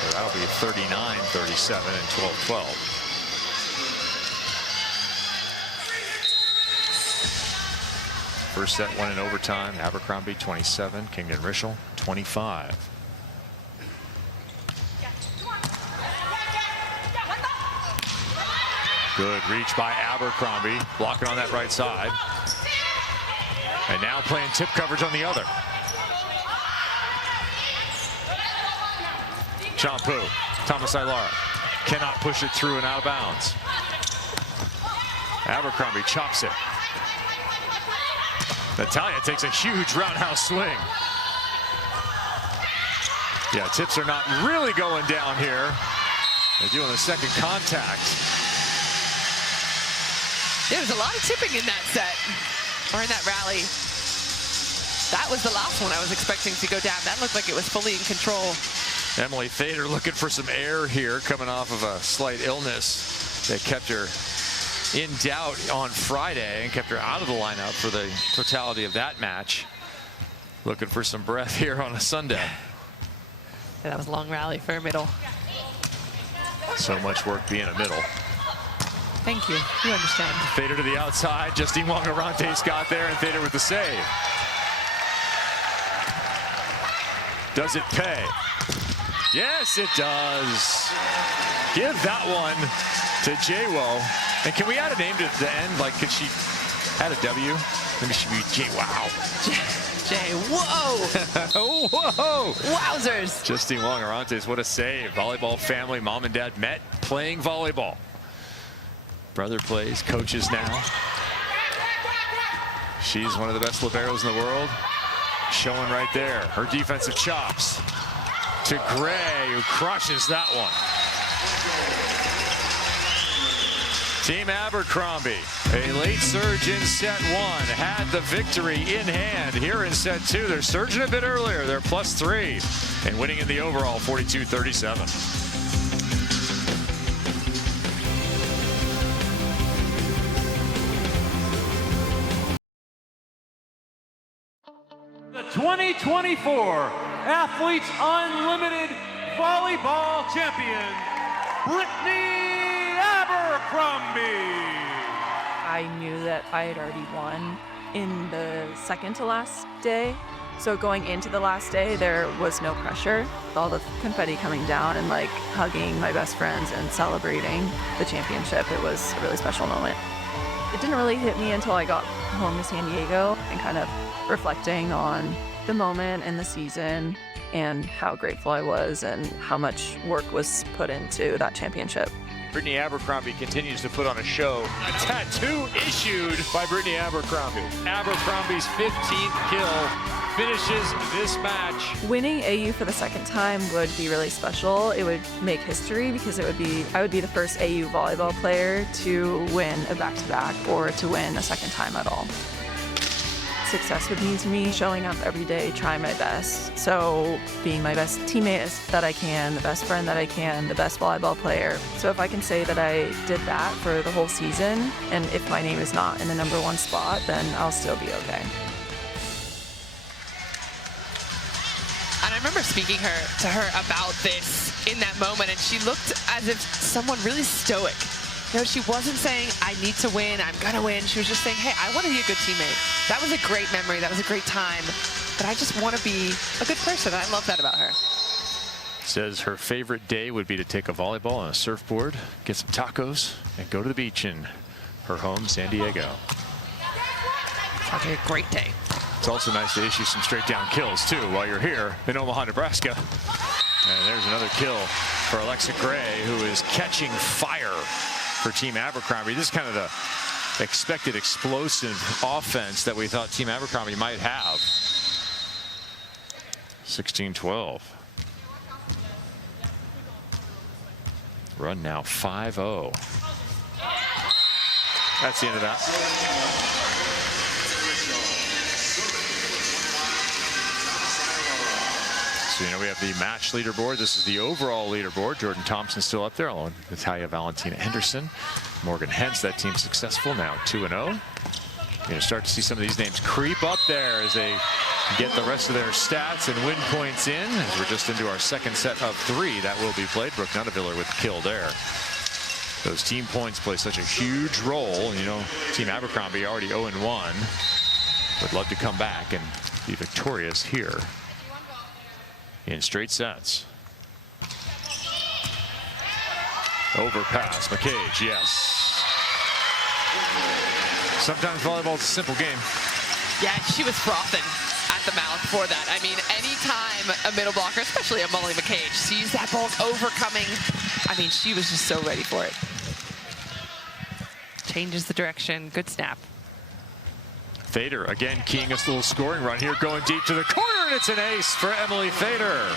So that'll be 39-37 and 12-12. First set won in overtime. Abercrombie 27, Kingdon Rishel 25. Good reach by Abercrombie, blocking on that right side. And now playing tip coverage on the other. Champu, Thomas-Ilara cannot push it through and out of bounds. Abercrombie chops it. Natália takes a huge roundhouse swing. Yeah, tips are not really going down here. They're doing the second contact. There was a lot of tipping in that set, or in that rally. That was the last one I was expecting to go down. That looked like it was fully in control. Emily Thader looking for some air here, coming off of a slight illness that kept her in doubt on Friday and kept her out of the lineup for the totality of that match. Looking for some breath here on a Sunday. Yeah, that was a long rally for a middle. So much work being a middle. Thank you. You understand. Thader to the outside. Justine Wong-Arantes got there, and Thader with the save. Does it pay? Yes, it does. Give that one to J-Wo. And can we add a name to the end? Like, could she add a W? Maybe she be J-Wow. Whoa! Whoa! Wowzers! Justine Wong-Arantes, what a save. Volleyball family, mom and dad met playing volleyball. Brother plays, coaches now. She's one of the best liberos in the world. Showing right there her defensive chops to Gray, who crushes that one. Team Abercrombie, a late surge in set one, had the victory in hand. Here in set two, they're surging a bit earlier. They're +3 and winning in the overall 42-37. The 2024 Athletes Unlimited Volleyball Champion, Brittany Abercrombie. I knew that I had already won in the second to last day. So going into the last day, there was no pressure. All the confetti coming down and like hugging my best friends and celebrating the championship. It was a really special moment. It didn't really hit me until I got home to San Diego and kind of reflecting on the moment and the season and how grateful I was and how much work was put into that championship. Brittany Abercrombie continues to put on a show. A tattoo issued by Brittany Abercrombie. Abercrombie's 15th kill finishes this match. Winning AU for the second time would be really special. It would make history because I would be the first AU volleyball player to win a back-to-back or to win a second time at all. Success would mean to me showing up every day, trying my best. So being my best teammate that I can, the best friend that I can, the best volleyball player. So if I can say that I did that for the whole season, and if my name is not in the #1 spot, then I'll still be okay. And I remember speaking to her about this in that moment, and she looked as if someone really stoic. You know, she wasn't saying, I need to win, I'm gonna win. She was just saying, hey, I want to be a good teammate. That was a great memory, that was a great time, but I just want to be a good person. I love that about her. Says her favorite day would be to take a volleyball on a surfboard, get some tacos, and go to the beach in her home, San Diego. Sounds like a great day. It's also nice to issue some straight down kills too while you're here in Omaha, Nebraska. And there's another kill for Alexa Gray, who is catching fire for Team Abercrombie. This is kind of the expected explosive offense that we thought Team Abercrombie might have. 16-12. Run now 5-0. That's the end of that. So, you know, we have the match leaderboard. This is the overall leaderboard. Jordan Thompson still up there, along with Natalia Valentina Henderson. Morgan Hens, that team successful, now 2-0. You're going to start to see some of these names creep up there as they get the rest of their stats and win points in. As we're just into our second set of 3 that will be played. Brooke Nutteviller with the kill there. Those team points play such a huge role. You know, Team Abercrombie already 0-1. Would love to come back and be victorious here in straight sets. Overpass, McCage, yes. Sometimes volleyball's a simple game. Yeah, she was frothing at the mouth for that. I mean, anytime a middle blocker, especially a Molly McCage, sees that ball overcoming, I mean, she was just so ready for it. Changes the direction, good snap. Fader again keying us a little scoring run here, going deep to the corner, and it's an ace for Emily Fader.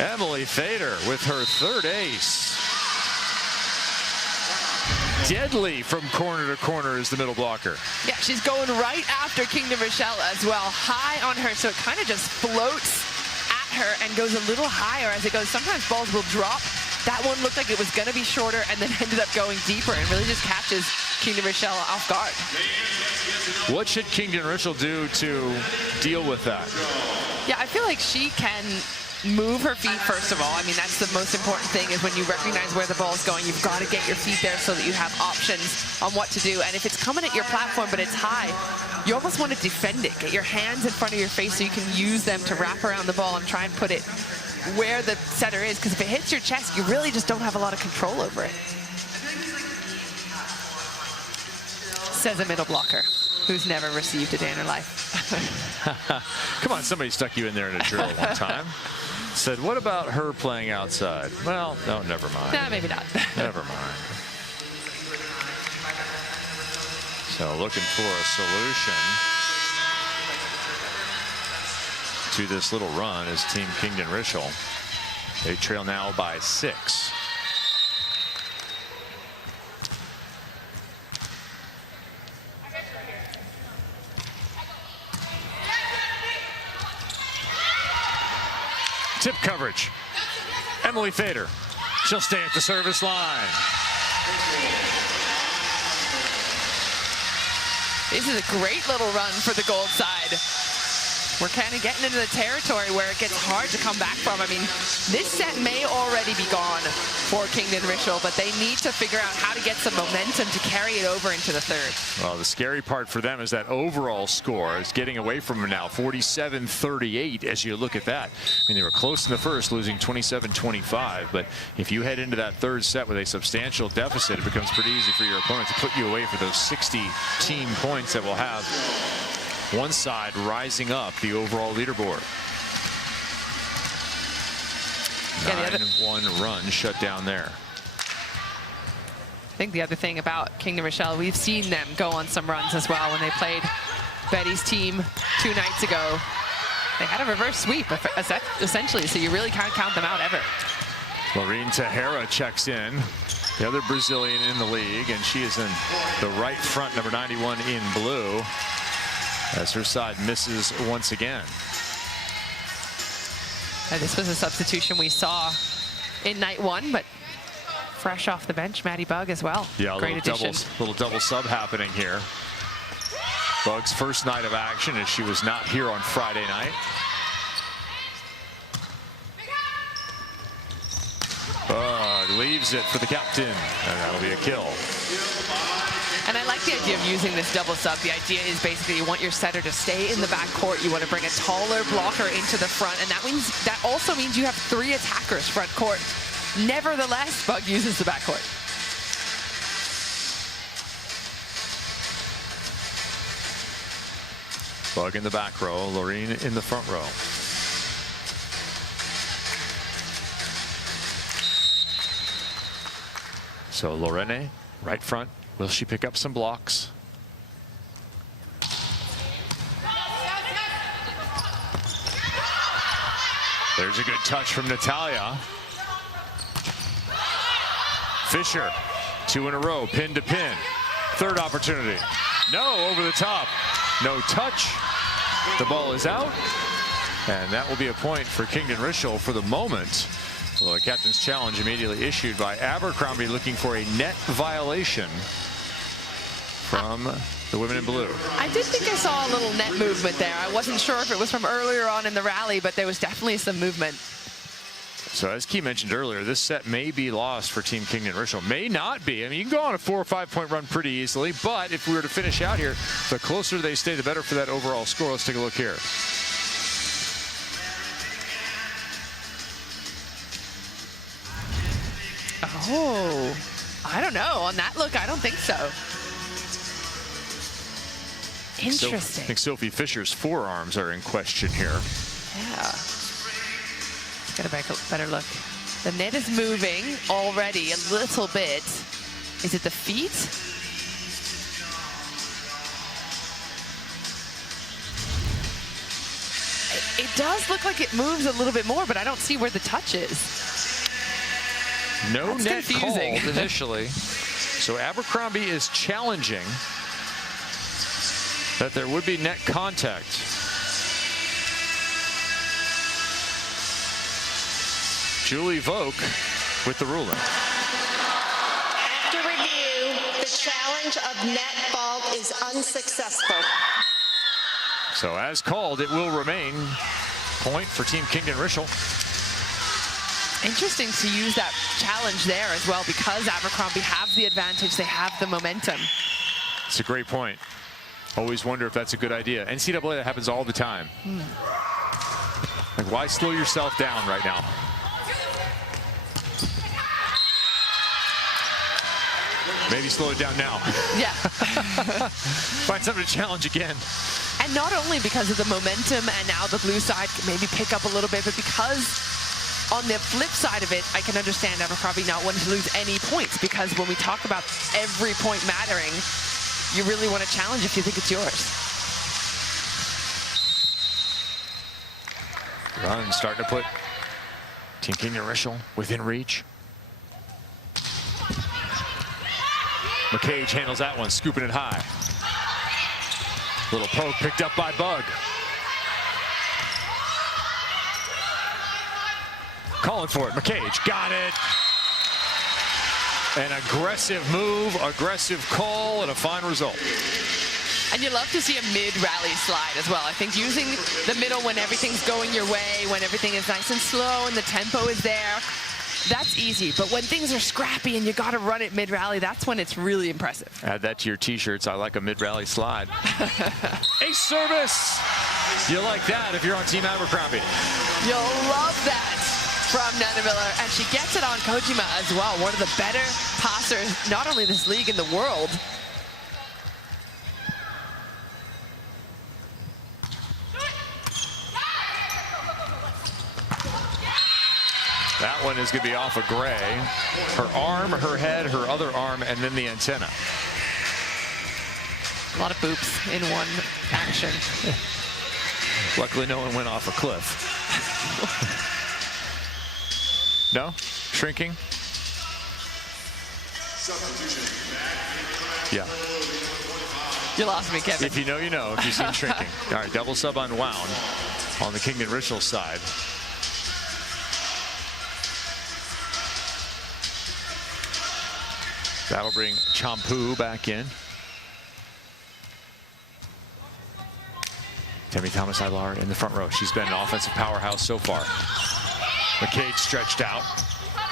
Emily Fader with her third ace. Deadly from corner to corner is the middle blocker. Yeah, she's going right after Kingdon Rishel as well, high on her, so it kind of just floats at her and goes a little higher as it goes. Sometimes balls will drop. That one looked like it was going to be shorter and then ended up going deeper and really just catches Kingdon Rishel off guard. What should Kingdon Rishel do to deal with that? Yeah, I feel like she can move her feet, first of all. I mean, that's the most important thing, is when you recognize where the ball is going, you've got to get your feet there so that you have options on what to do. And if it's coming at your platform but it's high, you almost want to defend it. Get your hands in front of your face so you can use them to wrap around the ball and try and put it where the setter is, because if it hits your chest, you really just don't have a lot of control over it. Says a middle blocker who's never received a day in her life. Come on, somebody stuck you in there in a drill one time. Said, what about her playing outside? Well, no, never mind. Nah, maybe not. Never mind. So looking for a solution to this little run is Team Kingdon Rishel. They trail now by 6. Tip coverage. Emily Fader. She'll stay at the service line. This is a great little run for the gold side. We're kind of getting into the territory where it gets hard to come back from. I mean, this set may already be gone for Kingdon Rishel, but they need to figure out how to get some momentum to carry it over into the third. Well, the scary part for them is that overall score is getting away from them now, 47-38 as you look at that. I mean, they were close in the first, losing 27-25, but if you head into that third set with a substantial deficit, it becomes pretty easy for your opponent to put you away for those 60 team points that will have one side rising up the overall leaderboard. 9-1 run shut down there. I think the other thing about Kingdon Rishel, we've seen them go on some runs as well. When they played Betty's team 2 nights ago, they had a reverse sweep essentially, so you really can't count them out ever. Lorene Tejera checks in, the other Brazilian in the league, and she is in the right front, number 91 in blue, as her side misses once again. This was a substitution we saw in night 1, but fresh off the bench, Maddie Bug as well. Yeah, great addition. Little double sub happening here. Bug's first night of action, as she was not here on Friday night. Bug leaves it for the captain, and that'll be a kill. And I like the idea of using this double sub. The idea is basically you want your setter to stay in the back court. You want to bring a taller blocker into the front, and that also means you have 3 attackers front court. Nevertheless, Bug uses the back court. Bug in the back row, Lorene in the front row. So Lorene, right front. Will she pick up some blocks? There's a good touch from Natália. Fisher, 2 in a row, pin to pin. Third opportunity. No, over the top. No touch. The ball is out. And that will be a point for Kingdon Rishel for the moment. Well, a captain's challenge immediately issued by Abercrombie, looking for a net violation from the women in blue. I did think I saw a little net movement there. I wasn't sure if it was from earlier on in the rally, but there was definitely some movement. So as Key mentioned earlier, this set may be lost for Team Kingdon Rishel. May not be. I mean, you can go on a 4 or 5 point run pretty easily, but if we were to finish out here, the closer they stay, the better for that overall score. Let's take a look here. Oh, I don't know. On that look, I don't think so. Interesting. I think Sophie Fisher's forearms are in question here. Yeah. Get a better look. The net is moving already a little bit. Is it the feet? does look like it moves a little bit more, but I don't see where the touch is. No That's net confusing. called initially. So Abercrombie is challenging that there would be net contact. Julie Vogt with the ruling. After review, the challenge of net fault is unsuccessful. So as called, it will remain point for Team Kingdon Rishel. Interesting to use that challenge there as well, because Abercrombie have the advantage, they have the momentum. It's a great point. Always wonder if that's a good idea. NCAA, that happens all the time. Like, why slow yourself down right now? Maybe slow it down now. Yeah. Find something to challenge again. And not only because of the momentum and now the blue side can maybe pick up a little bit, but because on the flip side of it, I can understand Abercrombie not wanting to lose any points, because when we talk about every point mattering, you really want to challenge if you think it's yours. Run starting to put Team Kingdon Rishel within reach. McCage handles that one, scooping it high. Little poke picked up by Bug. Calling for it, McCage got it. An aggressive move, aggressive call, and a fine result. And you love to see a mid-rally slide as well. I think using the middle when everything's going your way, when everything is nice and slow and the tempo is there, that's easy. But when things are scrappy and you got to run it mid-rally, that's when it's really impressive. Add that to your t-shirts. I like a mid-rally slide. Ace service. You like that if you're on Team Abercrombie. You'll love that from Nana Miller. And she gets it on Kojima as well. One of the better passers, not only this league, in the world. That one is going to be off of Gray. Her arm, her head, her other arm, and then the antenna. A lot of boops in one action. Luckily, no one went off a cliff. No? Shrinking? Yeah. You lost me, Kevin. If you know, you know. If you've seen shrinking. All right, double sub unwound on the Kingdon Rishel side. That'll bring Champu back in. Temi Thomas-Ilar in the front row. She's been an offensive powerhouse so far. McCage stretched out.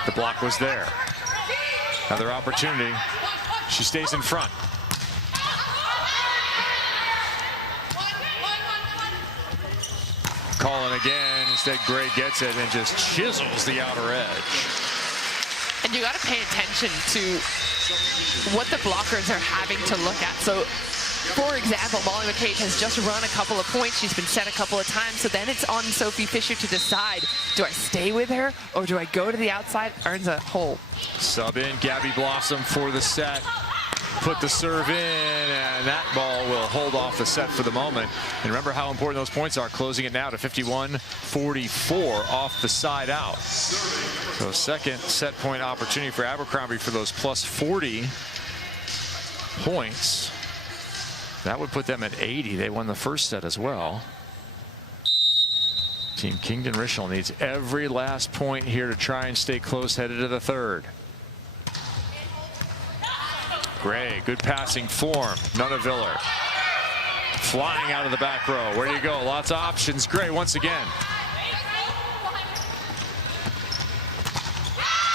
The block was there. Another opportunity. She stays in front. Calling again. Instead, Gray gets it and just chisels the outer edge. And you got to pay attention to what the blockers are having to look at. So, for example, Molly McCage has just run a couple of points. She's been set a couple of times. So then it's on Sophie Fisher to decide, do I stay with her or do I go to the outside? Earns a hole. Sub in, Gabby Blossom for the set. Put the serve in, and that ball will hold off the set for the moment. And remember how important those points are. Closing it now to 51-44 off the side out. So second set point opportunity for Abercrombie for those plus 40 points. That would put them at 80. They won the first set as well. Team Kingdon Rishel needs every last point here to try and stay close headed to the third. Gray, good passing form. Nunaviller flying out of the back row. Where do you go? Lots of options. Gray once again.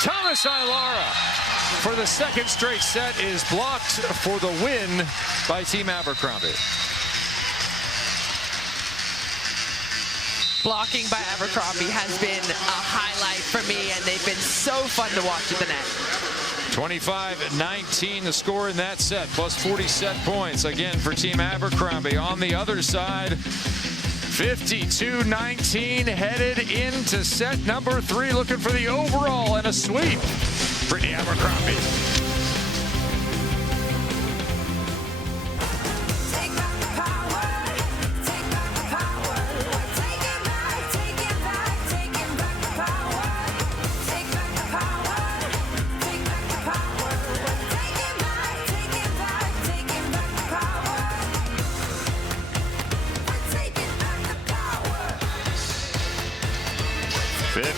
Thomas-Ilar for the second straight set is blocked for the win by Team Abercrombie. Blocking by Abercrombie has been a highlight for me, and they've been so fun to watch at the net. 25-19 the score in that set, plus 40 set points again for Team Abercrombie. On the other side, 52-19 headed into set number 3, looking for the overall and a sweep. Brittany Abercrombie.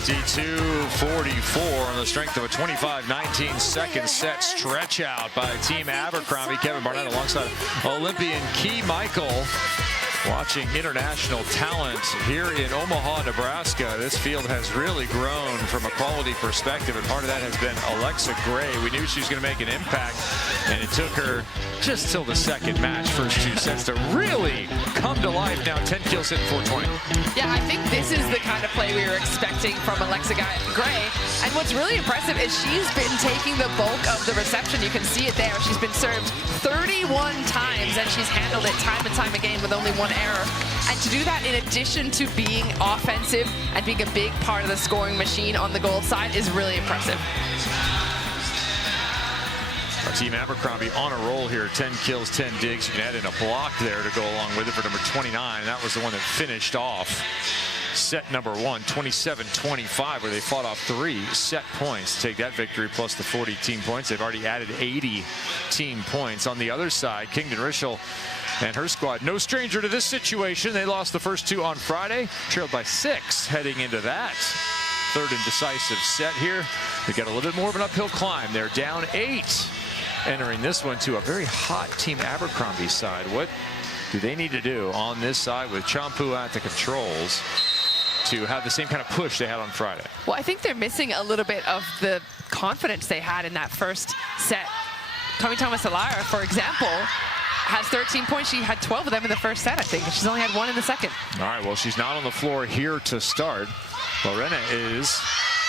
52-44 on the strength of a 25-19 second set stretch out by Team Abercrombie. Kevin Barnett alongside Olympian Key Michael. Watching international talent here in Omaha, Nebraska. This field has really grown from a quality perspective, and part of that has been Alexa Gray. We knew she was going to make an impact, and it took her just till the second match, first two sets, to really come to life. Now 10 kills hitting 420. Yeah, I think this is the kind of play we were expecting from Alexa Gray. And what's really impressive is she's been taking the bulk of the reception. You can see it there. She's been served 31 times, and she's handled it time and time again with only one error. And to do that in addition to being offensive and being a big part of the scoring machine on the goal side is really impressive. Our Team Abercrombie on a roll here. 10 kills, 10 digs. You can add in a block there to go along with it for number 29. That was the one that finished off set number one, 27-25, where they fought off 3 set points to take that victory, plus the 40 team points. They've already added 80 team points. On the other side, Kingdon Rishel and her squad, no stranger to this situation. They lost the first 2 on Friday, trailed by 6 heading into that third and decisive set here. They got a little bit more of an uphill climb. They're down 8 entering this one to a very hot Team Abercrombie side. What do they need to do on this side with Champu at the controls to have the same kind of push they had on Friday? Well, I think they're missing a little bit of the confidence they had in that first set. Tommy Thomas-Alara, for example, has 13 points. She had 12 of them in the first set, I think. She's only had 1 in the second. All right, well, she's not on the floor here to start. Lorena is.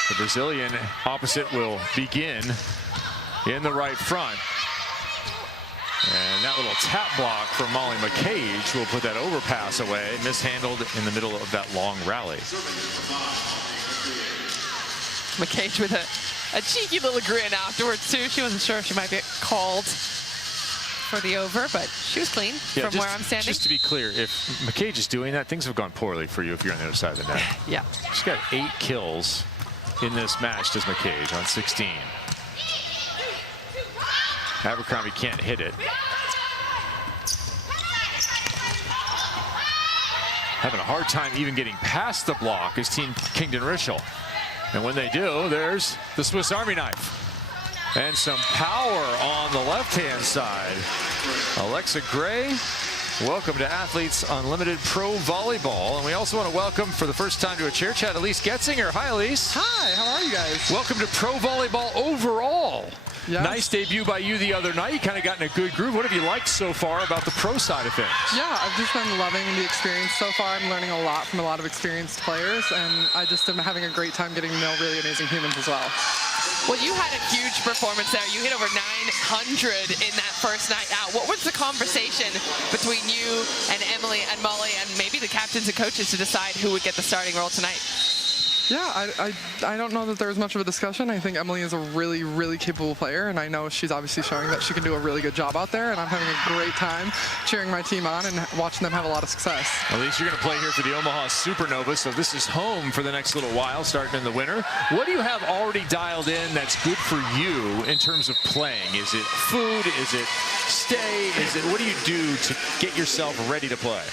The Brazilian opposite will begin in the right front. And that little tap block from Molly McCage will put that overpass away, mishandled in the middle of that long rally. McCage with a cheeky little grin afterwards, too. She wasn't sure if she might be called for the over, but she was clean from where I'm standing. Just to be clear, if McCage is doing that, things have gone poorly for you if you're on the other side of the net. Yeah. She's got 8 kills in this match, does McCage, on 16. Abercrombie can't hit it. Having a hard time even getting past the block is Team Kingdon Rishel. And when they do, there's the Swiss Army knife. And some power on the left-hand side. Alexa Gray, welcome to Athletes Unlimited Pro Volleyball. And we also want to welcome for the first time to a chair chat, Elise Getzinger. Hi, Elise. Hi, how are you guys? Welcome to Pro Volleyball overall. Yes. Nice debut by you the other night. You kind of got in a good groove. What have you liked so far about the pro side of things? Yeah, I've just been loving the experience so far. I'm learning a lot from a lot of experienced players, and I just am having a great time getting to know really amazing humans as well. Well, you had a huge performance there. You hit over 900 in that first night out. What was the conversation between you and Emily and Molly and maybe the captains and coaches to decide who would get the starting role tonight? Yeah, I don't know that there was much of a discussion. I think Emily is a really, really capable player, and I know she's obviously showing that she can do a really good job out there, and I'm having a great time cheering my team on and watching them have a lot of success. At least you're going to play here for the Omaha Supernova, so this is home for the next little while, starting in the winter. What do you have already dialed in that's good for you in terms of playing? Is it food? Is it stay? Is it, what do you do to get yourself ready to play?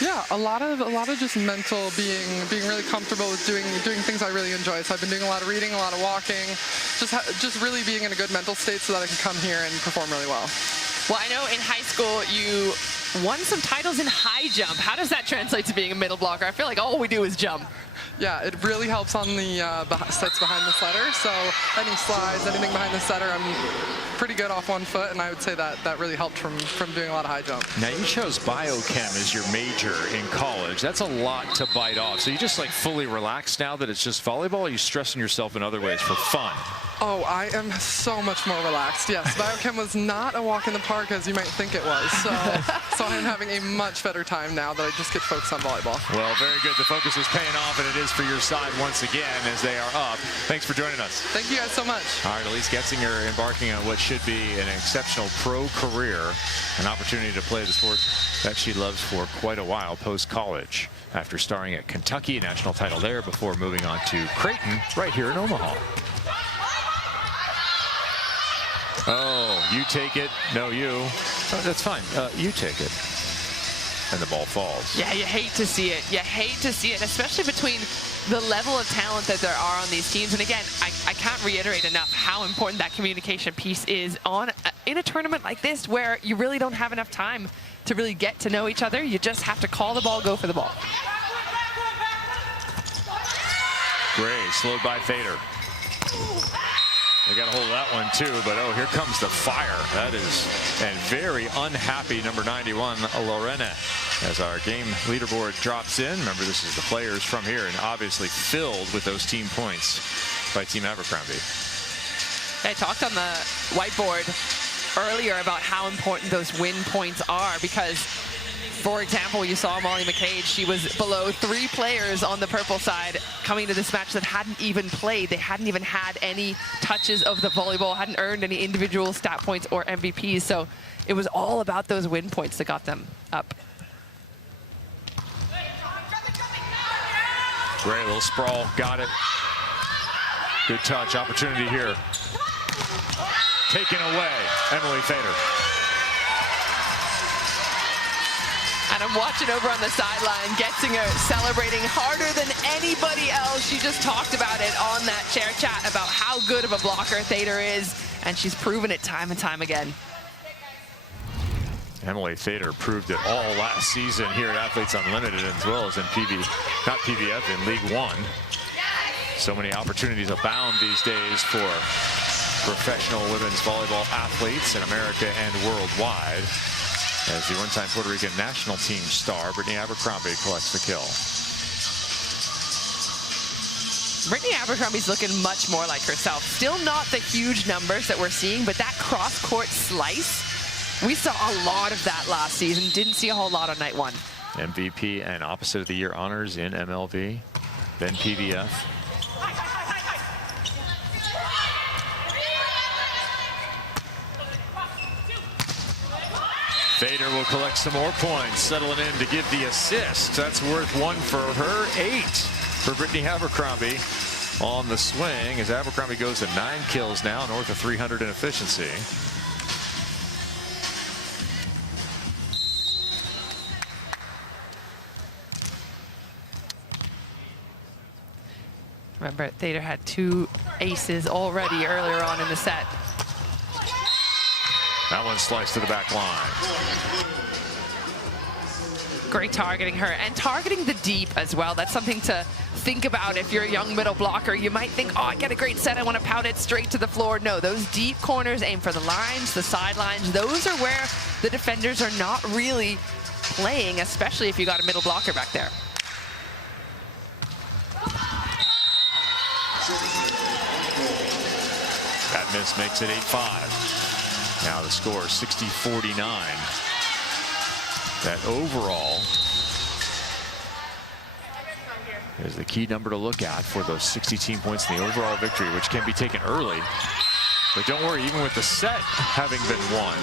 Yeah, a lot of just mental, being really comfortable with doing things I really enjoy. So I've been doing a lot of reading, a lot of walking, just really being in a good mental state so that I can come here and perform really well. Well, I know in high school you won some titles in high jump. How does that translate to being a middle blocker? I feel like all we do is jump. Yeah, it really helps on the sets behind the setter. So any slides, anything behind the setter, I'm pretty good off one foot, and I would say that really helped from doing a lot of high jump. Now you chose biochem as your major in college. That's a lot to bite off. So you just like fully relaxed now that it's just volleyball, or are you stressing yourself in other ways for fun? Oh, I am so much more relaxed. Yes, biochem was not a walk in the park as you might think it was. So I'm having a much better time now that I just get focused on volleyball. Well, very good. The focus is paying off, and it is for your side once again as they are up. Thanks for joining us. Thank you guys so much. All right, Elise Getzinger embarking on what should be an exceptional pro career, an opportunity to play the sport that she loves for quite a while post-college, after starring at Kentucky, national title there, before moving on to Creighton right here in Omaha. Oh, you take it. No, you. Oh, that's fine. You take it. And the ball falls. Yeah, you hate to see it. You hate to see it, especially between the level of talent that there are on these teams. And again, I can't reiterate enough how important that communication piece is in a tournament like this, where you really don't have enough time to really get to know each other. You just have to call the ball, go for the ball. Gray slowed by Fader. They got a hold of that one too, but oh, here comes the fire. That is, and very unhappy number 91, Lorena, as our game leaderboard drops in. Remember, this is the players from here, and obviously filled with those team points by Team Abercrombie. I talked on the whiteboard earlier about how important those win points are, because, for example, you saw Molly McCage. She was below 3 players on the purple side coming to this match that hadn't even played. They hadn't even had any touches of the volleyball, hadn't earned any individual stat points or MVPs. So it was all about those win points that got them up. Gray, little sprawl, got it. Good touch, opportunity here. Taken away, Emily Fader. And I'm watching over on the sideline, Getzinger celebrating harder than anybody else. She just talked about it on that chair chat about how good of a blocker Thader is, and she's proven it time and time again. Emily Thader proved it all last season here at Athletes Unlimited, as well as in PBF in League One. So many opportunities abound these days for professional women's volleyball athletes in America and worldwide, as the one-time Puerto Rican national team star, Brittany Abercrombie, collects the kill. Brittany Abercrombie's looking much more like herself. Still not the huge numbers that we're seeing, but that cross-court slice, we saw a lot of that last season. Didn't see a whole lot on night one. MVP and Opposite of the Year honors in MLV, then PBF. Fader will collect some more points, settling in to give the assist. That's worth 1 for her, 8 for Brittany Abercrombie on the swing, as Abercrombie goes to 9 kills now, north of 300 in efficiency. Remember, Thader had 2 aces already earlier on in the set. That one sliced to the back line. Great targeting her, and targeting the deep as well. That's something to think about if you're a young middle blocker. You might think, oh, I get a great set, I want to pound it straight to the floor. No, those deep corners, aim for the lines, the sidelines. Those are where the defenders are not really playing, especially if you got a middle blocker back there. That miss makes it 8-5. Now the score 60-49. That overall is the key number to look at for those 60 team points in the overall victory, which can be taken early. But don't worry, even with the set having been won,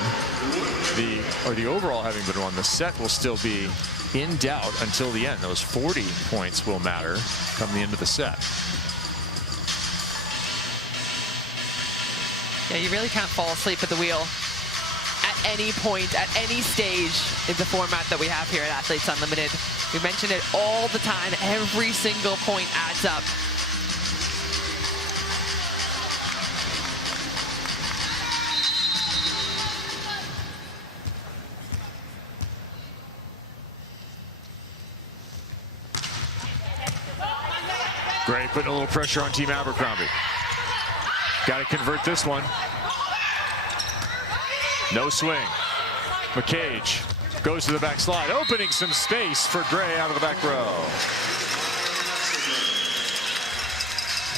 the overall having been won, the set will still be in doubt until the end. Those 40 points will matter come the end of the set. Yeah, you really can't fall asleep at the wheel at any point, at any stage in the format that we have here at Athletes Unlimited. We mention it all the time. Every single point adds up. Great, putting a little pressure on Team Abercrombie. Got to convert this one. No swing. McCage goes to the back slide, opening some space for Gray out of the back row.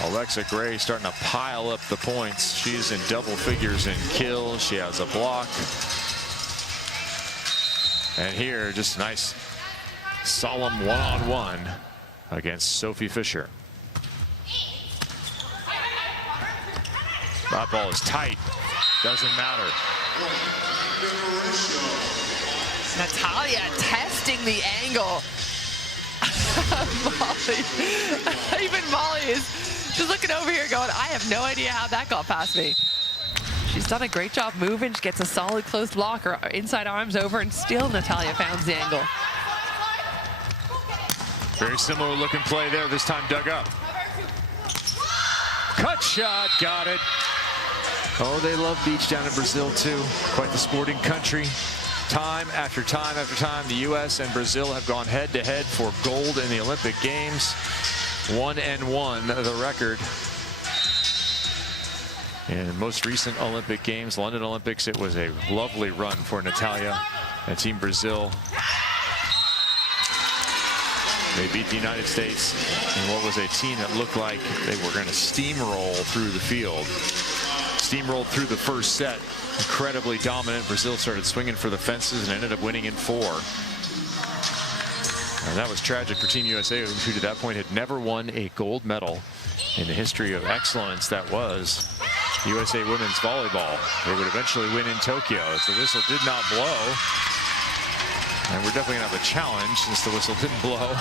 Alexa Gray starting to pile up the points. She's in double figures in kills. She has a block. And here, just a nice, solemn one-on-one against Sophie Fisher. That ball is tight. Doesn't matter. Natália testing the angle. Molly. Even Molly is just looking over here going, I have no idea how that got past me. She's done a great job moving. She gets a solid closed block, her inside arms over, and still Natália founds the angle. Very similar looking play there, this time dug up. Cut shot, got it. Oh, they love beach down in Brazil too. Quite the sporting country. Time after time after time, the U.S. and Brazil have gone head-to-head for gold in the Olympic Games. 1-1, the record. In the most recent Olympic Games, London Olympics, it was a lovely run for Natália and Team Brazil. They beat the United States in what was a team that looked like they were going to steamroll through the field. Steamrolled through the first set. Incredibly dominant. Brazil started swinging for the fences and ended up winning in 4. And that was tragic for Team USA, who to that point had never won a gold medal in the history of excellence that was USA women's volleyball. They would eventually win in Tokyo as the whistle did not blow. And we're definitely going to have a challenge since the whistle didn't blow.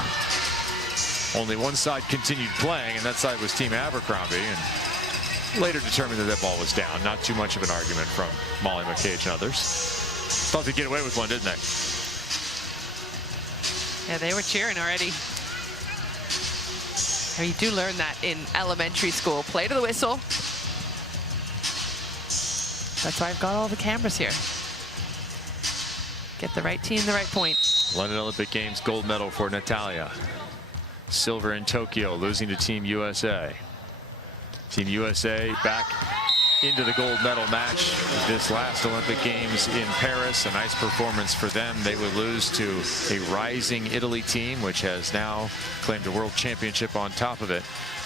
Only one side continued playing, and that side was Team Abercrombie. And later determined that that ball was down. Not too much of an argument from Molly McCage and others. Thought they'd get away with one, didn't they? Yeah, they were cheering already. I mean, you do learn that in elementary school. Play to the whistle. That's why I've got all the cameras here. Get the right team, the right point. London Olympic Games gold medal for Natália. Silver in Tokyo, losing to Team USA. Team USA back into the gold medal match this last Olympic Games in Paris. A nice performance for them. They would lose to a rising Italy team, which has now claimed a world championship on top of it.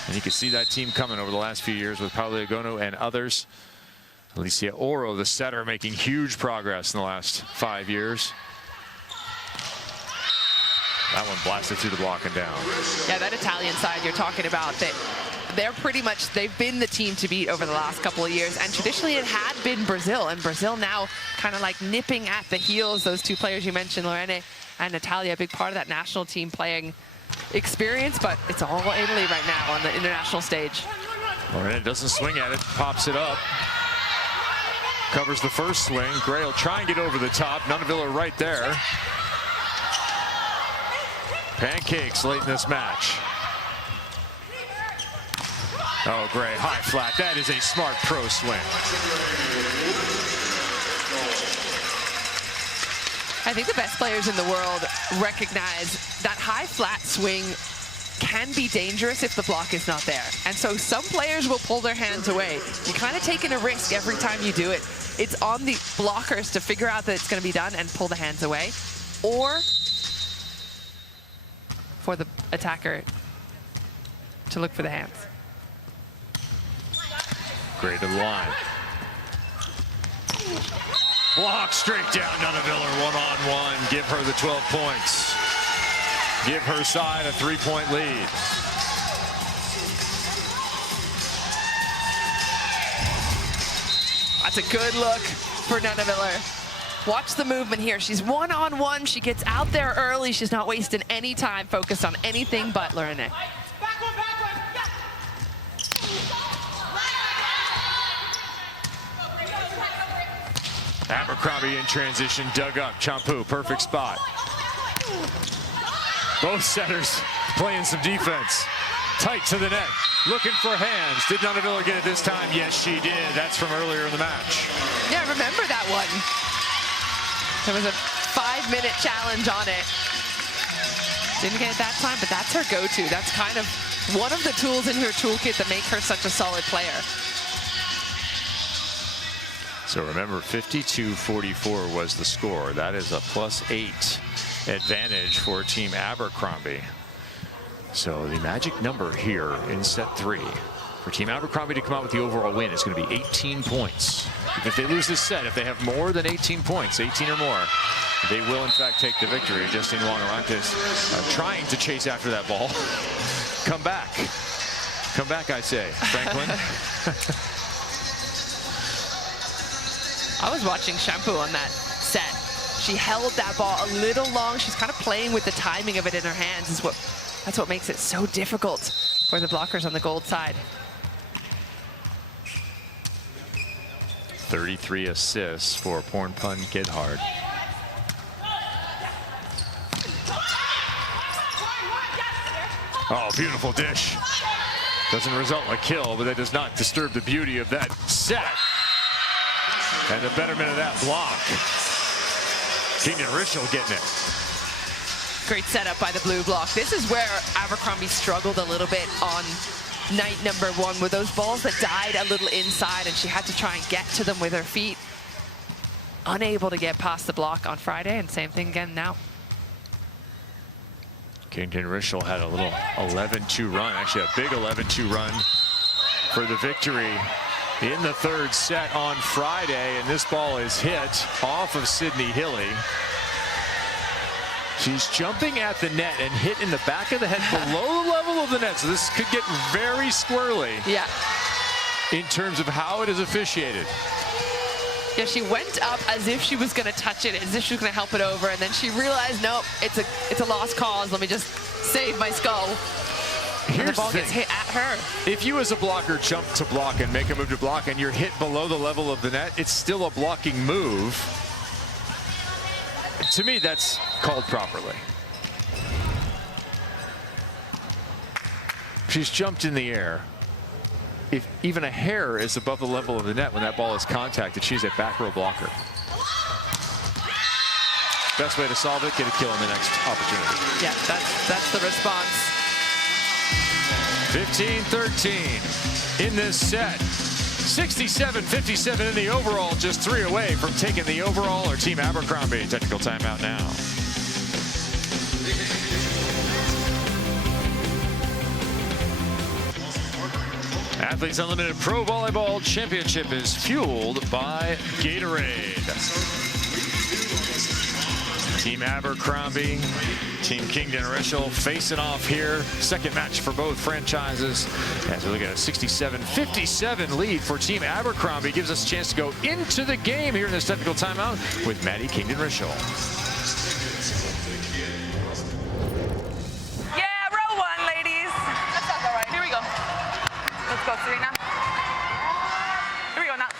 And you can see that team coming over the last few years with Paola Agono and others. Alicia Oro, the setter, making huge progress in the last 5 years. That one blasted through the block and down. Yeah, that Italian side you're talking about, they're pretty much, they've been the team to beat over the last couple of years. And traditionally it had been Brazil, and Brazil now kind of like nipping at the heels. Those two players you mentioned, Lorene and Natália, a big part of that national team playing experience, but it's all Italy right now on the international stage. Lorene doesn't swing at it, pops it up. Covers the first swing. Gray will try and get over the top. Nunavilla right there. Pancakes late in this match. Oh, Gray, high flat. That is a smart pro swing. I think the best players in the world recognize that high flat swing can be dangerous if the block is not there. And so some players will pull their hands away. You're kind of taking a risk every time you do it. It's on the blockers to figure out that it's going to be done and pull the hands away, or for the attacker to look for the hands. Great to the line. Block straight down. Nunaviller one-on-one. Give her the 12 points. Give her side a 3-point lead. That's a good look for Nunaviller. Watch the movement here. She's one-on-one. She gets out there early. She's not wasting any time focused on anything but Lorene. Abercrombie in transition, dug up. Champu, perfect spot. Both setters playing some defense. Tight to the net, looking for hands. Did Nunaviller get it this time? Yes, she did. That's from earlier in the match. Yeah, remember that one. There was a 5-minute challenge on it. Didn't get it that time, but that's her go-to. That's kind of one of the tools in her toolkit that make her such a solid player. So remember, 52-44 was the score. That is a +8 advantage for Team Abercrombie. So the magic number here in set 3 for Team Abercrombie to come out with the overall win is going to be 18 points. If they lose this set, if they have more than 18 points, 18 or more, they will in fact take the victory. Justine Wong-Orantes trying to chase after that ball. Come back. Come back, I say, Franklin. I was watching Champu on that set. She held that ball a little long. She's kind of playing with the timing of it in her hands. That's what makes it so difficult for the blockers on the gold side. 33 assists for Pornpun Gidhard. Oh, beautiful dish. Doesn't result in a kill, but that does not disturb the beauty of that set. And the betterment of that block. Kingdon Rishel getting it. Great setup by the blue block. This is where Abercrombie struggled a little bit on night number 1, with those balls that died a little inside, and she had to try and get to them with her feet. Unable to get past the block on Friday, and same thing again now. Kingdon Rishel had a little 11-2 run, actually a big 11-2 run for the victory in the 3rd set on Friday, and this ball is hit off of Sydney Hilly. She's jumping at the net and hit in the back of the head below the level of the net, so this could get very squirrely. Yeah. In terms of how it is officiated. Yeah, she went up as if she was going to touch it, as if she was going to help it over, and then she realized, nope, it's a lost cause. Let me just save my skull. And the ball gets hit at her. If you as a blocker jump to block and make a move to block and you're hit below the level of the net, it's still a blocking move. To me, that's called properly. She's jumped in the air. If even a hair is above the level of the net when that ball is contacted, she's a back row blocker. Best way to solve it, get a kill in the next opportunity. Yeah, that's the response. 15-13 in this set. 67-57 in the overall, just 3 away from taking the overall, or Team Abercrombie. Technical timeout now. Athletes Unlimited Pro Volleyball Championship is fueled by Gatorade. Team Abercrombie, Team Kingdon Rishel facing off here. Second match for both franchises. As we look at a 67-57 lead for Team Abercrombie, gives us a chance to go into the game here in this technical timeout with Maddie Kingdon Rishel. Yeah, row 1, ladies. That sounds all right. Here we go. Let's go, Serena. Here we go now.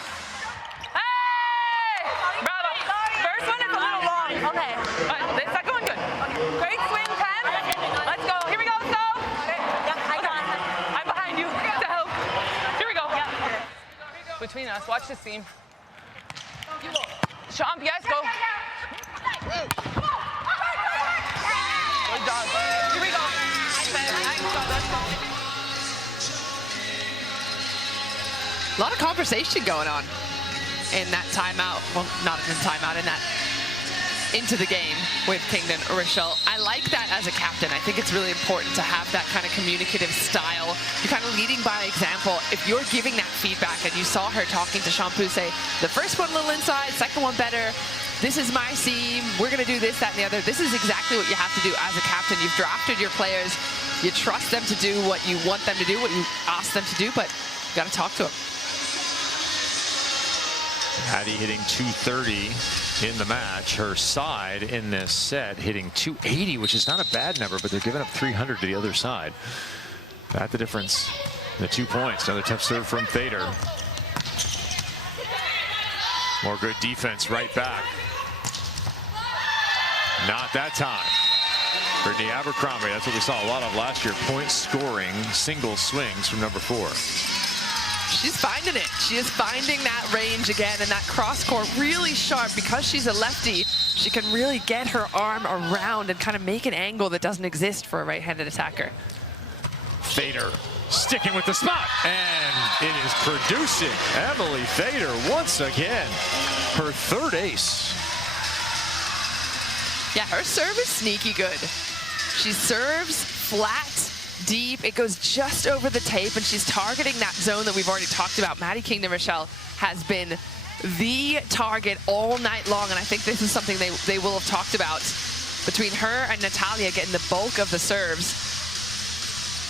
Hey! Bravo. First one is a little long. Okay. This is going good. Great swing, Pam. Let's go. Here we go, so. I'm behind you to help. Here we go. Between us, watch this seam. Champ, yes, go. Good job. Here we go. Let's go. A lot of conversation going on in that timeout. Well, not in timeout, in that into the game with Kingdon Rishel. I like that as a captain. I think it's really important to have that kind of communicative style. You're kind of leading by example. If you're giving that feedback, and you saw her talking to Shampoo say, the first one a little inside, second one better, this is my seam, we're gonna do this, that, and the other. This is exactly what you have to do as a captain. You've drafted your players, you trust them to do what you want them to do, what you ask them to do, but you gotta talk to them. Hattie hitting 230 in the match. Her side in this set hitting 280, which is not a bad number, but they're giving up 300 to the other side. That's the difference. The 2 points. Another tough serve from Thader. More good defense right back. Not that time. Brittany Abercrombie, that's what we saw a lot of last year. Point scoring single swings from number 4. She's finding it. She is finding that range again, and that cross court really sharp. Because she's a lefty, she can really get her arm around and kind of make an angle that doesn't exist for a right-handed attacker. Thader sticking with the spot, and it is producing. Emily Thader once again, her 3rd ace. Yeah, her serve is sneaky good. She serves flat, deep. It goes just over the tape, and she's targeting that zone that we've already talked about. Maddie Kingdon Rishel has been the target all night long, and I think this is something they will have talked about. Between her and Natália getting the bulk of the serves,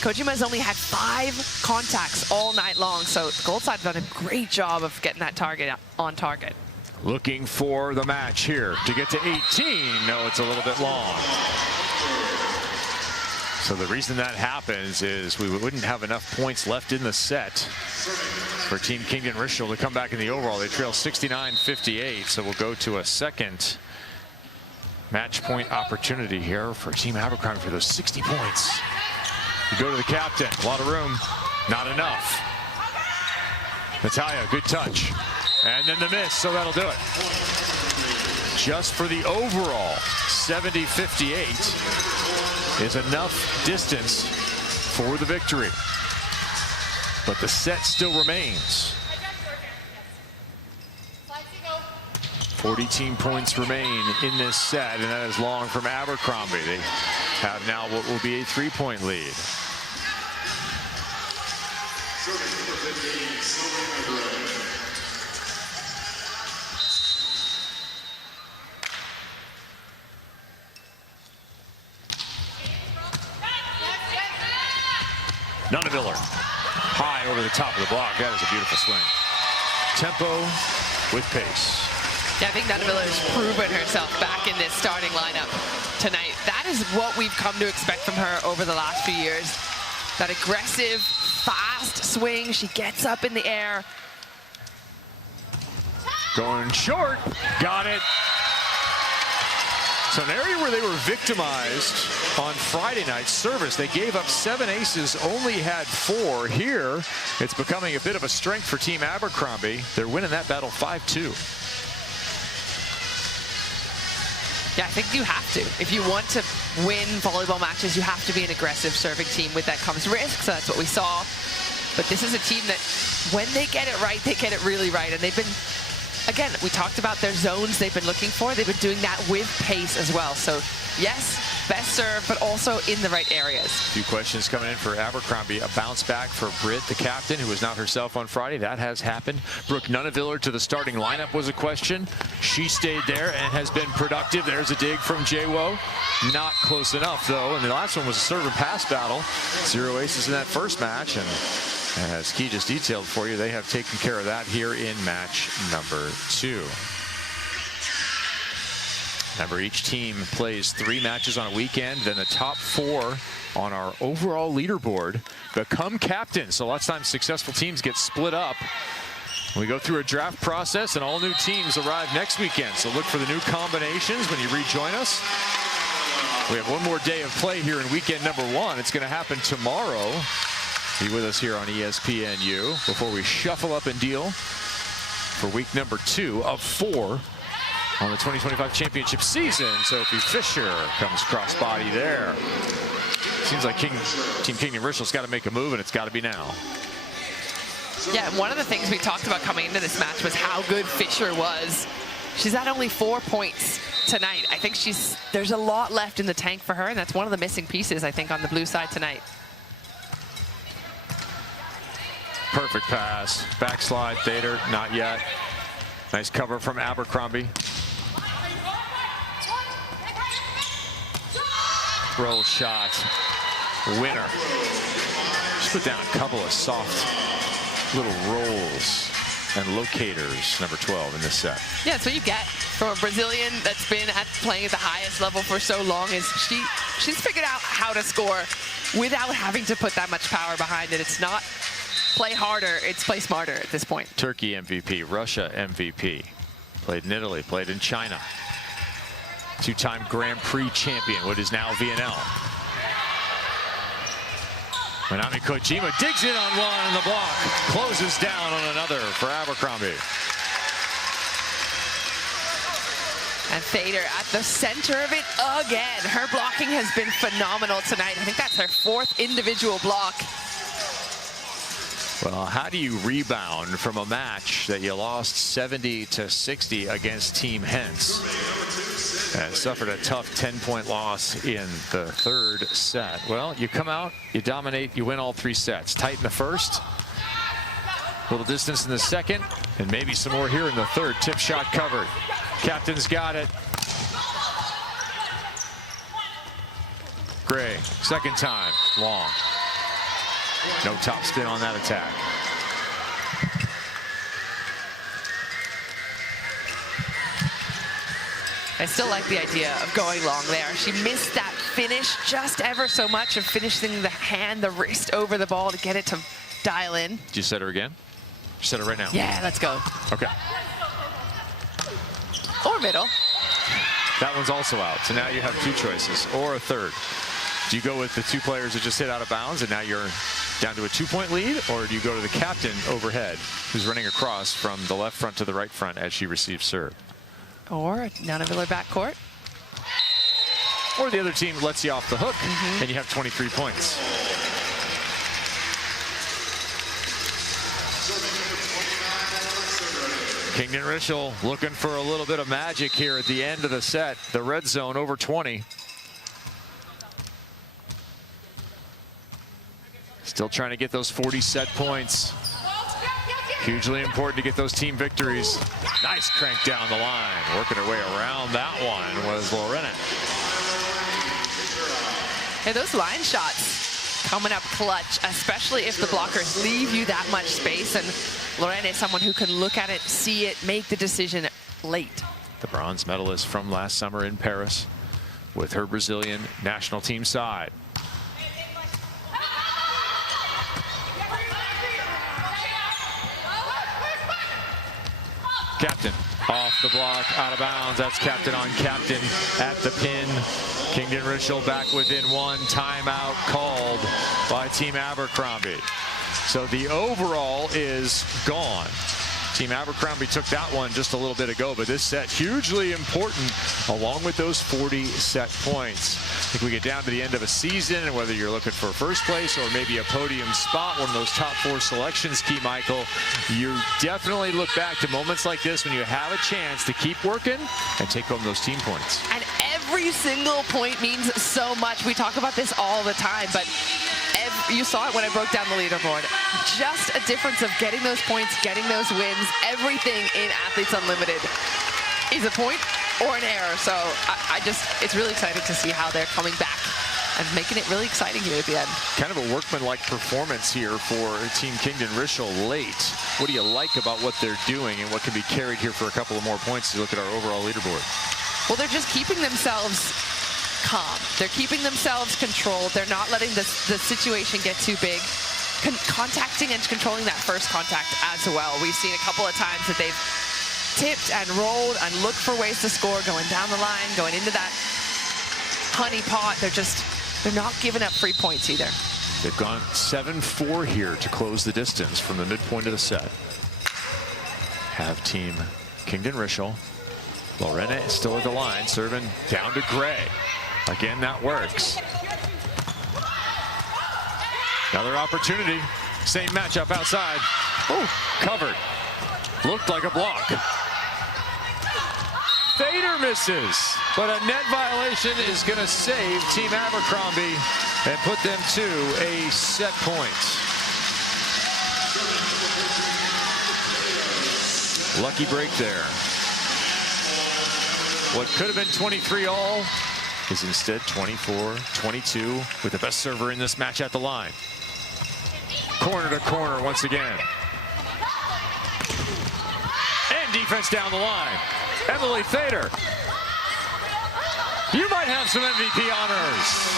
Kojima has only had 5 contacts all night long, so the gold side have done a great job of getting that target on target. Looking for the match here to get to 18. No, it's a little bit long. So the reason that happens is we wouldn't have enough points left in the set for Team Kingdon Rishel to come back in the overall. They trail 69-58, so we'll go to a second match point opportunity here for Team Abercrombie for those 60 points. You go to the captain. A lot of room. Not enough. Natália, good touch. And then the miss, so that'll do it. Just for the overall 70-58 is enough distance for the victory. But the set still remains. 40 team points remain in this set, and that is long from Abercrombie. They have now what will be a 3-point lead. Nunaviller, high over the top of the block. That is a beautiful swing. Tempo with pace. Yeah, I think Nunaviller has proven herself back in this starting lineup tonight. That is what we've come to expect from her over the last few years. That aggressive, fast swing. She gets up in the air. Going short. Got it. So an area where they were victimized on Friday night's service. They gave up 7 aces, only had 4. Here, it's becoming a bit of a strength for Team Abercrombie. They're winning that battle 5-2. Yeah, I think you have to. If you want to win volleyball matches, you have to be an aggressive serving team. With that comes risk, so that's what we saw. But this is a team that, when they get it right, they get it really right. And they've been, again, we talked about their zones they've been looking for. They've been doing that with pace as well. So, yes, best serve, but also in the right areas. A few questions coming in for Abercrombie. A bounce back for Britt, the captain, who was not herself on Friday. That has happened. Brooke Nunaviller to the starting lineup was a question. She stayed there and has been productive. There's a dig from Jawo. Not close enough, though. And the last one was a serve and pass battle. 0 aces in that first match. And as Key just detailed for you, they have taken care of that here in match number 2. Remember, each team plays 3 matches on a weekend. Then the top 4 on our overall leaderboard become captains. So lots of times successful teams get split up. We go through a draft process, and all new teams arrive next weekend. So look for the new combinations when you rejoin us. We have one more day of play here in weekend number 1. It's going to happen tomorrow. Be with us here on ESPNU before we shuffle up and deal for week number 2 of 4 on the 2025 championship season. Sophie Fisher comes cross-body there. Seems like Team Kingdon Rishel's got to make a move, and it's got to be now. Yeah, one of the things we talked about coming into this match was how good Fisher was. She's at only 4 points tonight. I think there's a lot left in the tank for her, and that's one of the missing pieces, I think, on the blue side tonight. Perfect pass. Backslide, Thader, not yet. Nice cover from Abercrombie. Roll shot. Winner. Just put down a couple of soft little rolls and locators, number 12 in this set. Yeah, that's what you get from a Brazilian that's been playing at the highest level for so long. Is she's figured out how to score without having to put that much power behind it. It's not play harder, it's play smarter at this point. Turkey MVP, Russia MVP. Played in Italy, played in China. 2-time Grand Prix champion, what is now VNL. Manami Kojima digs in on one on the block, closes down on another for Abercrombie. And Thader at the center of it again. Her blocking has been phenomenal tonight. I think that's her 4th individual block. Well, how do you rebound from a match that you lost 70-60 against Team Hens and suffered a tough 10-point loss in the 3rd set? Well, you come out, you dominate, you win all 3 sets. Tight in the first, little distance in the second, and maybe some more here in the 3rd. Tip shot covered. Captain's got it. Gray, second time, long. No top spin on that attack. I still like the idea of going long there. She missed that finish just ever so much of finishing the hand, the wrist over the ball to get it to dial in. Did you set her again? Set her right now. Yeah, let's go. Okay. Or middle. That one's also out. So now you have 2 choices, or a 3rd. Do you go with the two players that just hit out of bounds and now you're down to a 2-point lead, or do you go to the captain overhead who's running across from the left front to the right front as she receives serve? Or Natália backcourt. Or the other team lets you off the hook and you have 23 points. Kingdon Rishel looking for a little bit of magic here at the end of the set. The red zone over 20. Still trying to get those 40 set points. Hugely important to get those team victories. Nice crank down the line. Working her way around that one was Lorena. Hey, those line shots coming up clutch, especially if the blockers leave you that much space. And Lorena is someone who can look at it, see it, make the decision late. The bronze medalist from last summer in Paris with her Brazilian national team side. Captain off the block, out of bounds. That's captain on captain at the pin. Kingdon Rishel back within one. Timeout called by Team Abercrombie. So the overall is gone. Team Abercrombie took that one just a little bit ago, but this set hugely important along with those 40 set points. I think we get down to the end of a season, and whether you're looking for first place or maybe a podium spot, one of those top 4 selections, Key Michael, you definitely look back to moments like this when you have a chance to keep working and take home those team points. And every single point means so much. We talk about this all the time, but you saw it when I broke down the leaderboard. Just a difference of getting those points, getting those wins. Everything in Athletes Unlimited is a point or an error. So it's really exciting to see how they're coming back and making it really exciting here at the end. Kind of a workmanlike performance here for Team Kingdon Rishel late. What do you like about what they're doing and what can be carried here for a couple of more points to look at our overall leaderboard? Well, they're just keeping themselves calm. They're keeping themselves controlled. They're not letting the situation get too big. Contacting and controlling that first contact as well. We've seen a couple of times that they've tipped and rolled and looked for ways to score, going down the line, going into that honey pot. They're not giving up free points either. They've gone 7-4 here to close the distance from the midpoint of the set. Have Team Kingdon Rishel. Lorena is still at the line, serving down to Gray. Again, that works. Another opportunity. Same matchup outside. Oh, covered. Looked like a block. Fader misses, but a net violation is going to save Team Abercrombie and put them to a set point. Lucky break there. What could have been 23 all is instead 24-22 with the best server in this match at the line. Corner to corner once again. And defense down the line. Emily Fader. You might have some MVP honors.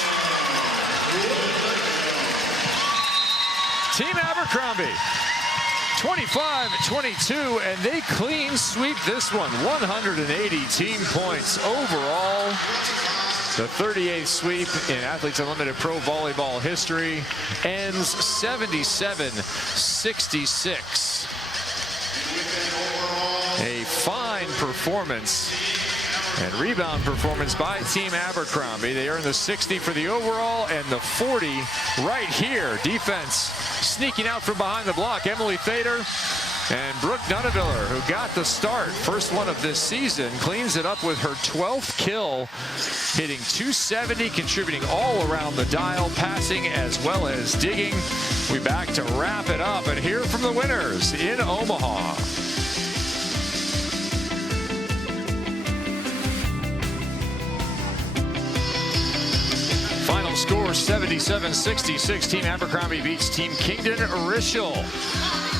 Team Abercrombie. 25-22, and they clean sweep this one. 180 team points overall. The 38th sweep in Athletes Unlimited Pro Volleyball history ends 77-66. A fine performance and rebound performance by Team Abercrombie. They earn the 60 for the overall and the 40 right here. Defense sneaking out from behind the block. Emily Fader and Brooke Nunaviller, who got the start, first one of this season, cleans it up with her 12th kill, hitting 270, contributing all around the dial, passing as well as digging. We back to wrap it up and hear from the winners in Omaha. Final score 77-66. Team Abercrombie beats Team Kingdon Rishel.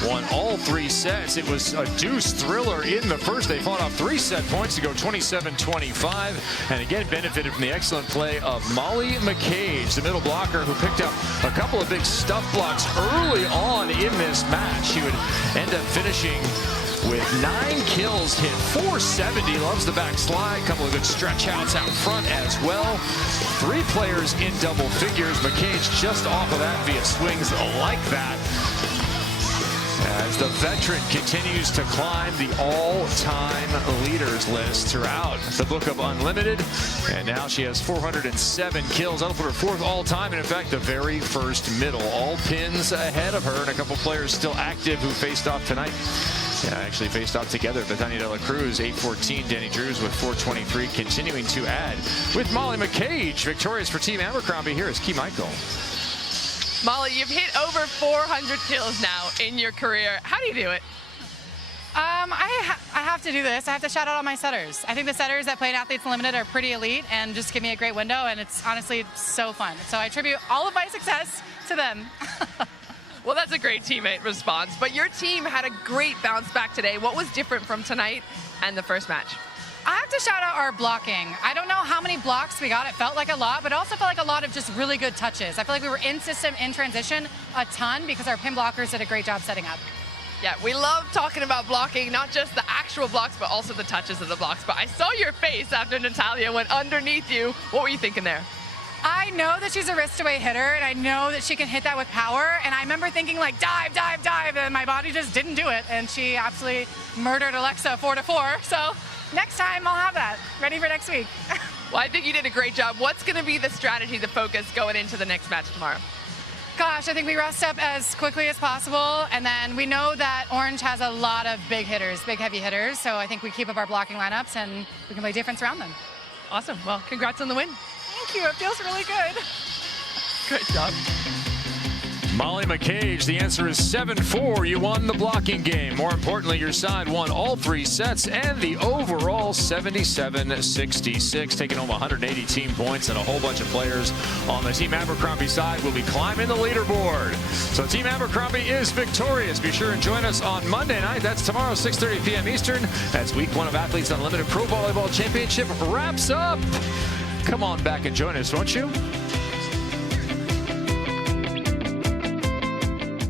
Won all 3 sets. It was a deuce thriller in the first. They fought off 3 set points to go 27-25, and again benefited from the excellent play of Molly McCage, the middle blocker, who picked up a couple of big stuff blocks early on in this match. She would end up finishing with 9 kills, hit 470, loves the backslide, couple of good stretch outs out front as well. 3 players in double figures. McCage just off of that via swings like that. As the veteran continues to climb the all-time leaders list throughout the book of Unlimited. And now she has 407 kills. That'll put her 4th all-time, and in fact, the very first middle. All pins ahead of her, and a couple players still active who faced off tonight. Yeah, actually faced off together. Bethania De La Cruz, 814. Danny Drews with 423, continuing to add. With Molly McCage, victorious for Team Abercrombie. Here is Key Michael. Molly, you've hit over 400 kills now in your career. How do you do it? I have to do this. I have to shout out all my setters. I think the setters that play in Athletes Unlimited are pretty elite and just give me a great window, and it's honestly so fun. So I attribute all of my success to them. Well, that's a great teammate response, but your team had a great bounce back today. What was different from tonight and the first match? I have to shout out our blocking. I don't know how many blocks we got. It felt like a lot, but it also felt like a lot of just really good touches. I feel like we were in system, in transition a ton because our pin blockers did a great job setting up. Yeah, we love talking about blocking, not just the actual blocks, but also the touches of the blocks. But I saw your face after Natália went underneath you. What were you thinking there? I know that she's a wrist-away hitter, and I know that she can hit that with power. And I remember thinking, like, dive, dive, dive, and my body just didn't do it. And she absolutely murdered Alexa 4-4. So next time I'll have that ready for next week. Well, I think you did a great job. What's going to be the strategy, the focus going into the next match tomorrow? Gosh, I think we rest up as quickly as possible, and then we know that Orange has a lot of big hitters, big heavy hitters, so I think we keep up our blocking lineups and we can play defense around them. Awesome. Well, congrats on the win. Thank you. It feels really good. Great job. Molly McCage, the answer is 7-4. You won the blocking game. More importantly, your side won all 3 sets and the overall 77-66, taking home 180 team points, and a whole bunch of players on the Team Abercrombie side will be climbing the leaderboard. So Team Abercrombie is victorious. Be sure and join us on Monday night. That's tomorrow, 6:30 p.m. Eastern, as week 1 of Athletes Unlimited Pro Volleyball Championship wraps up. Come on back and join us, won't you?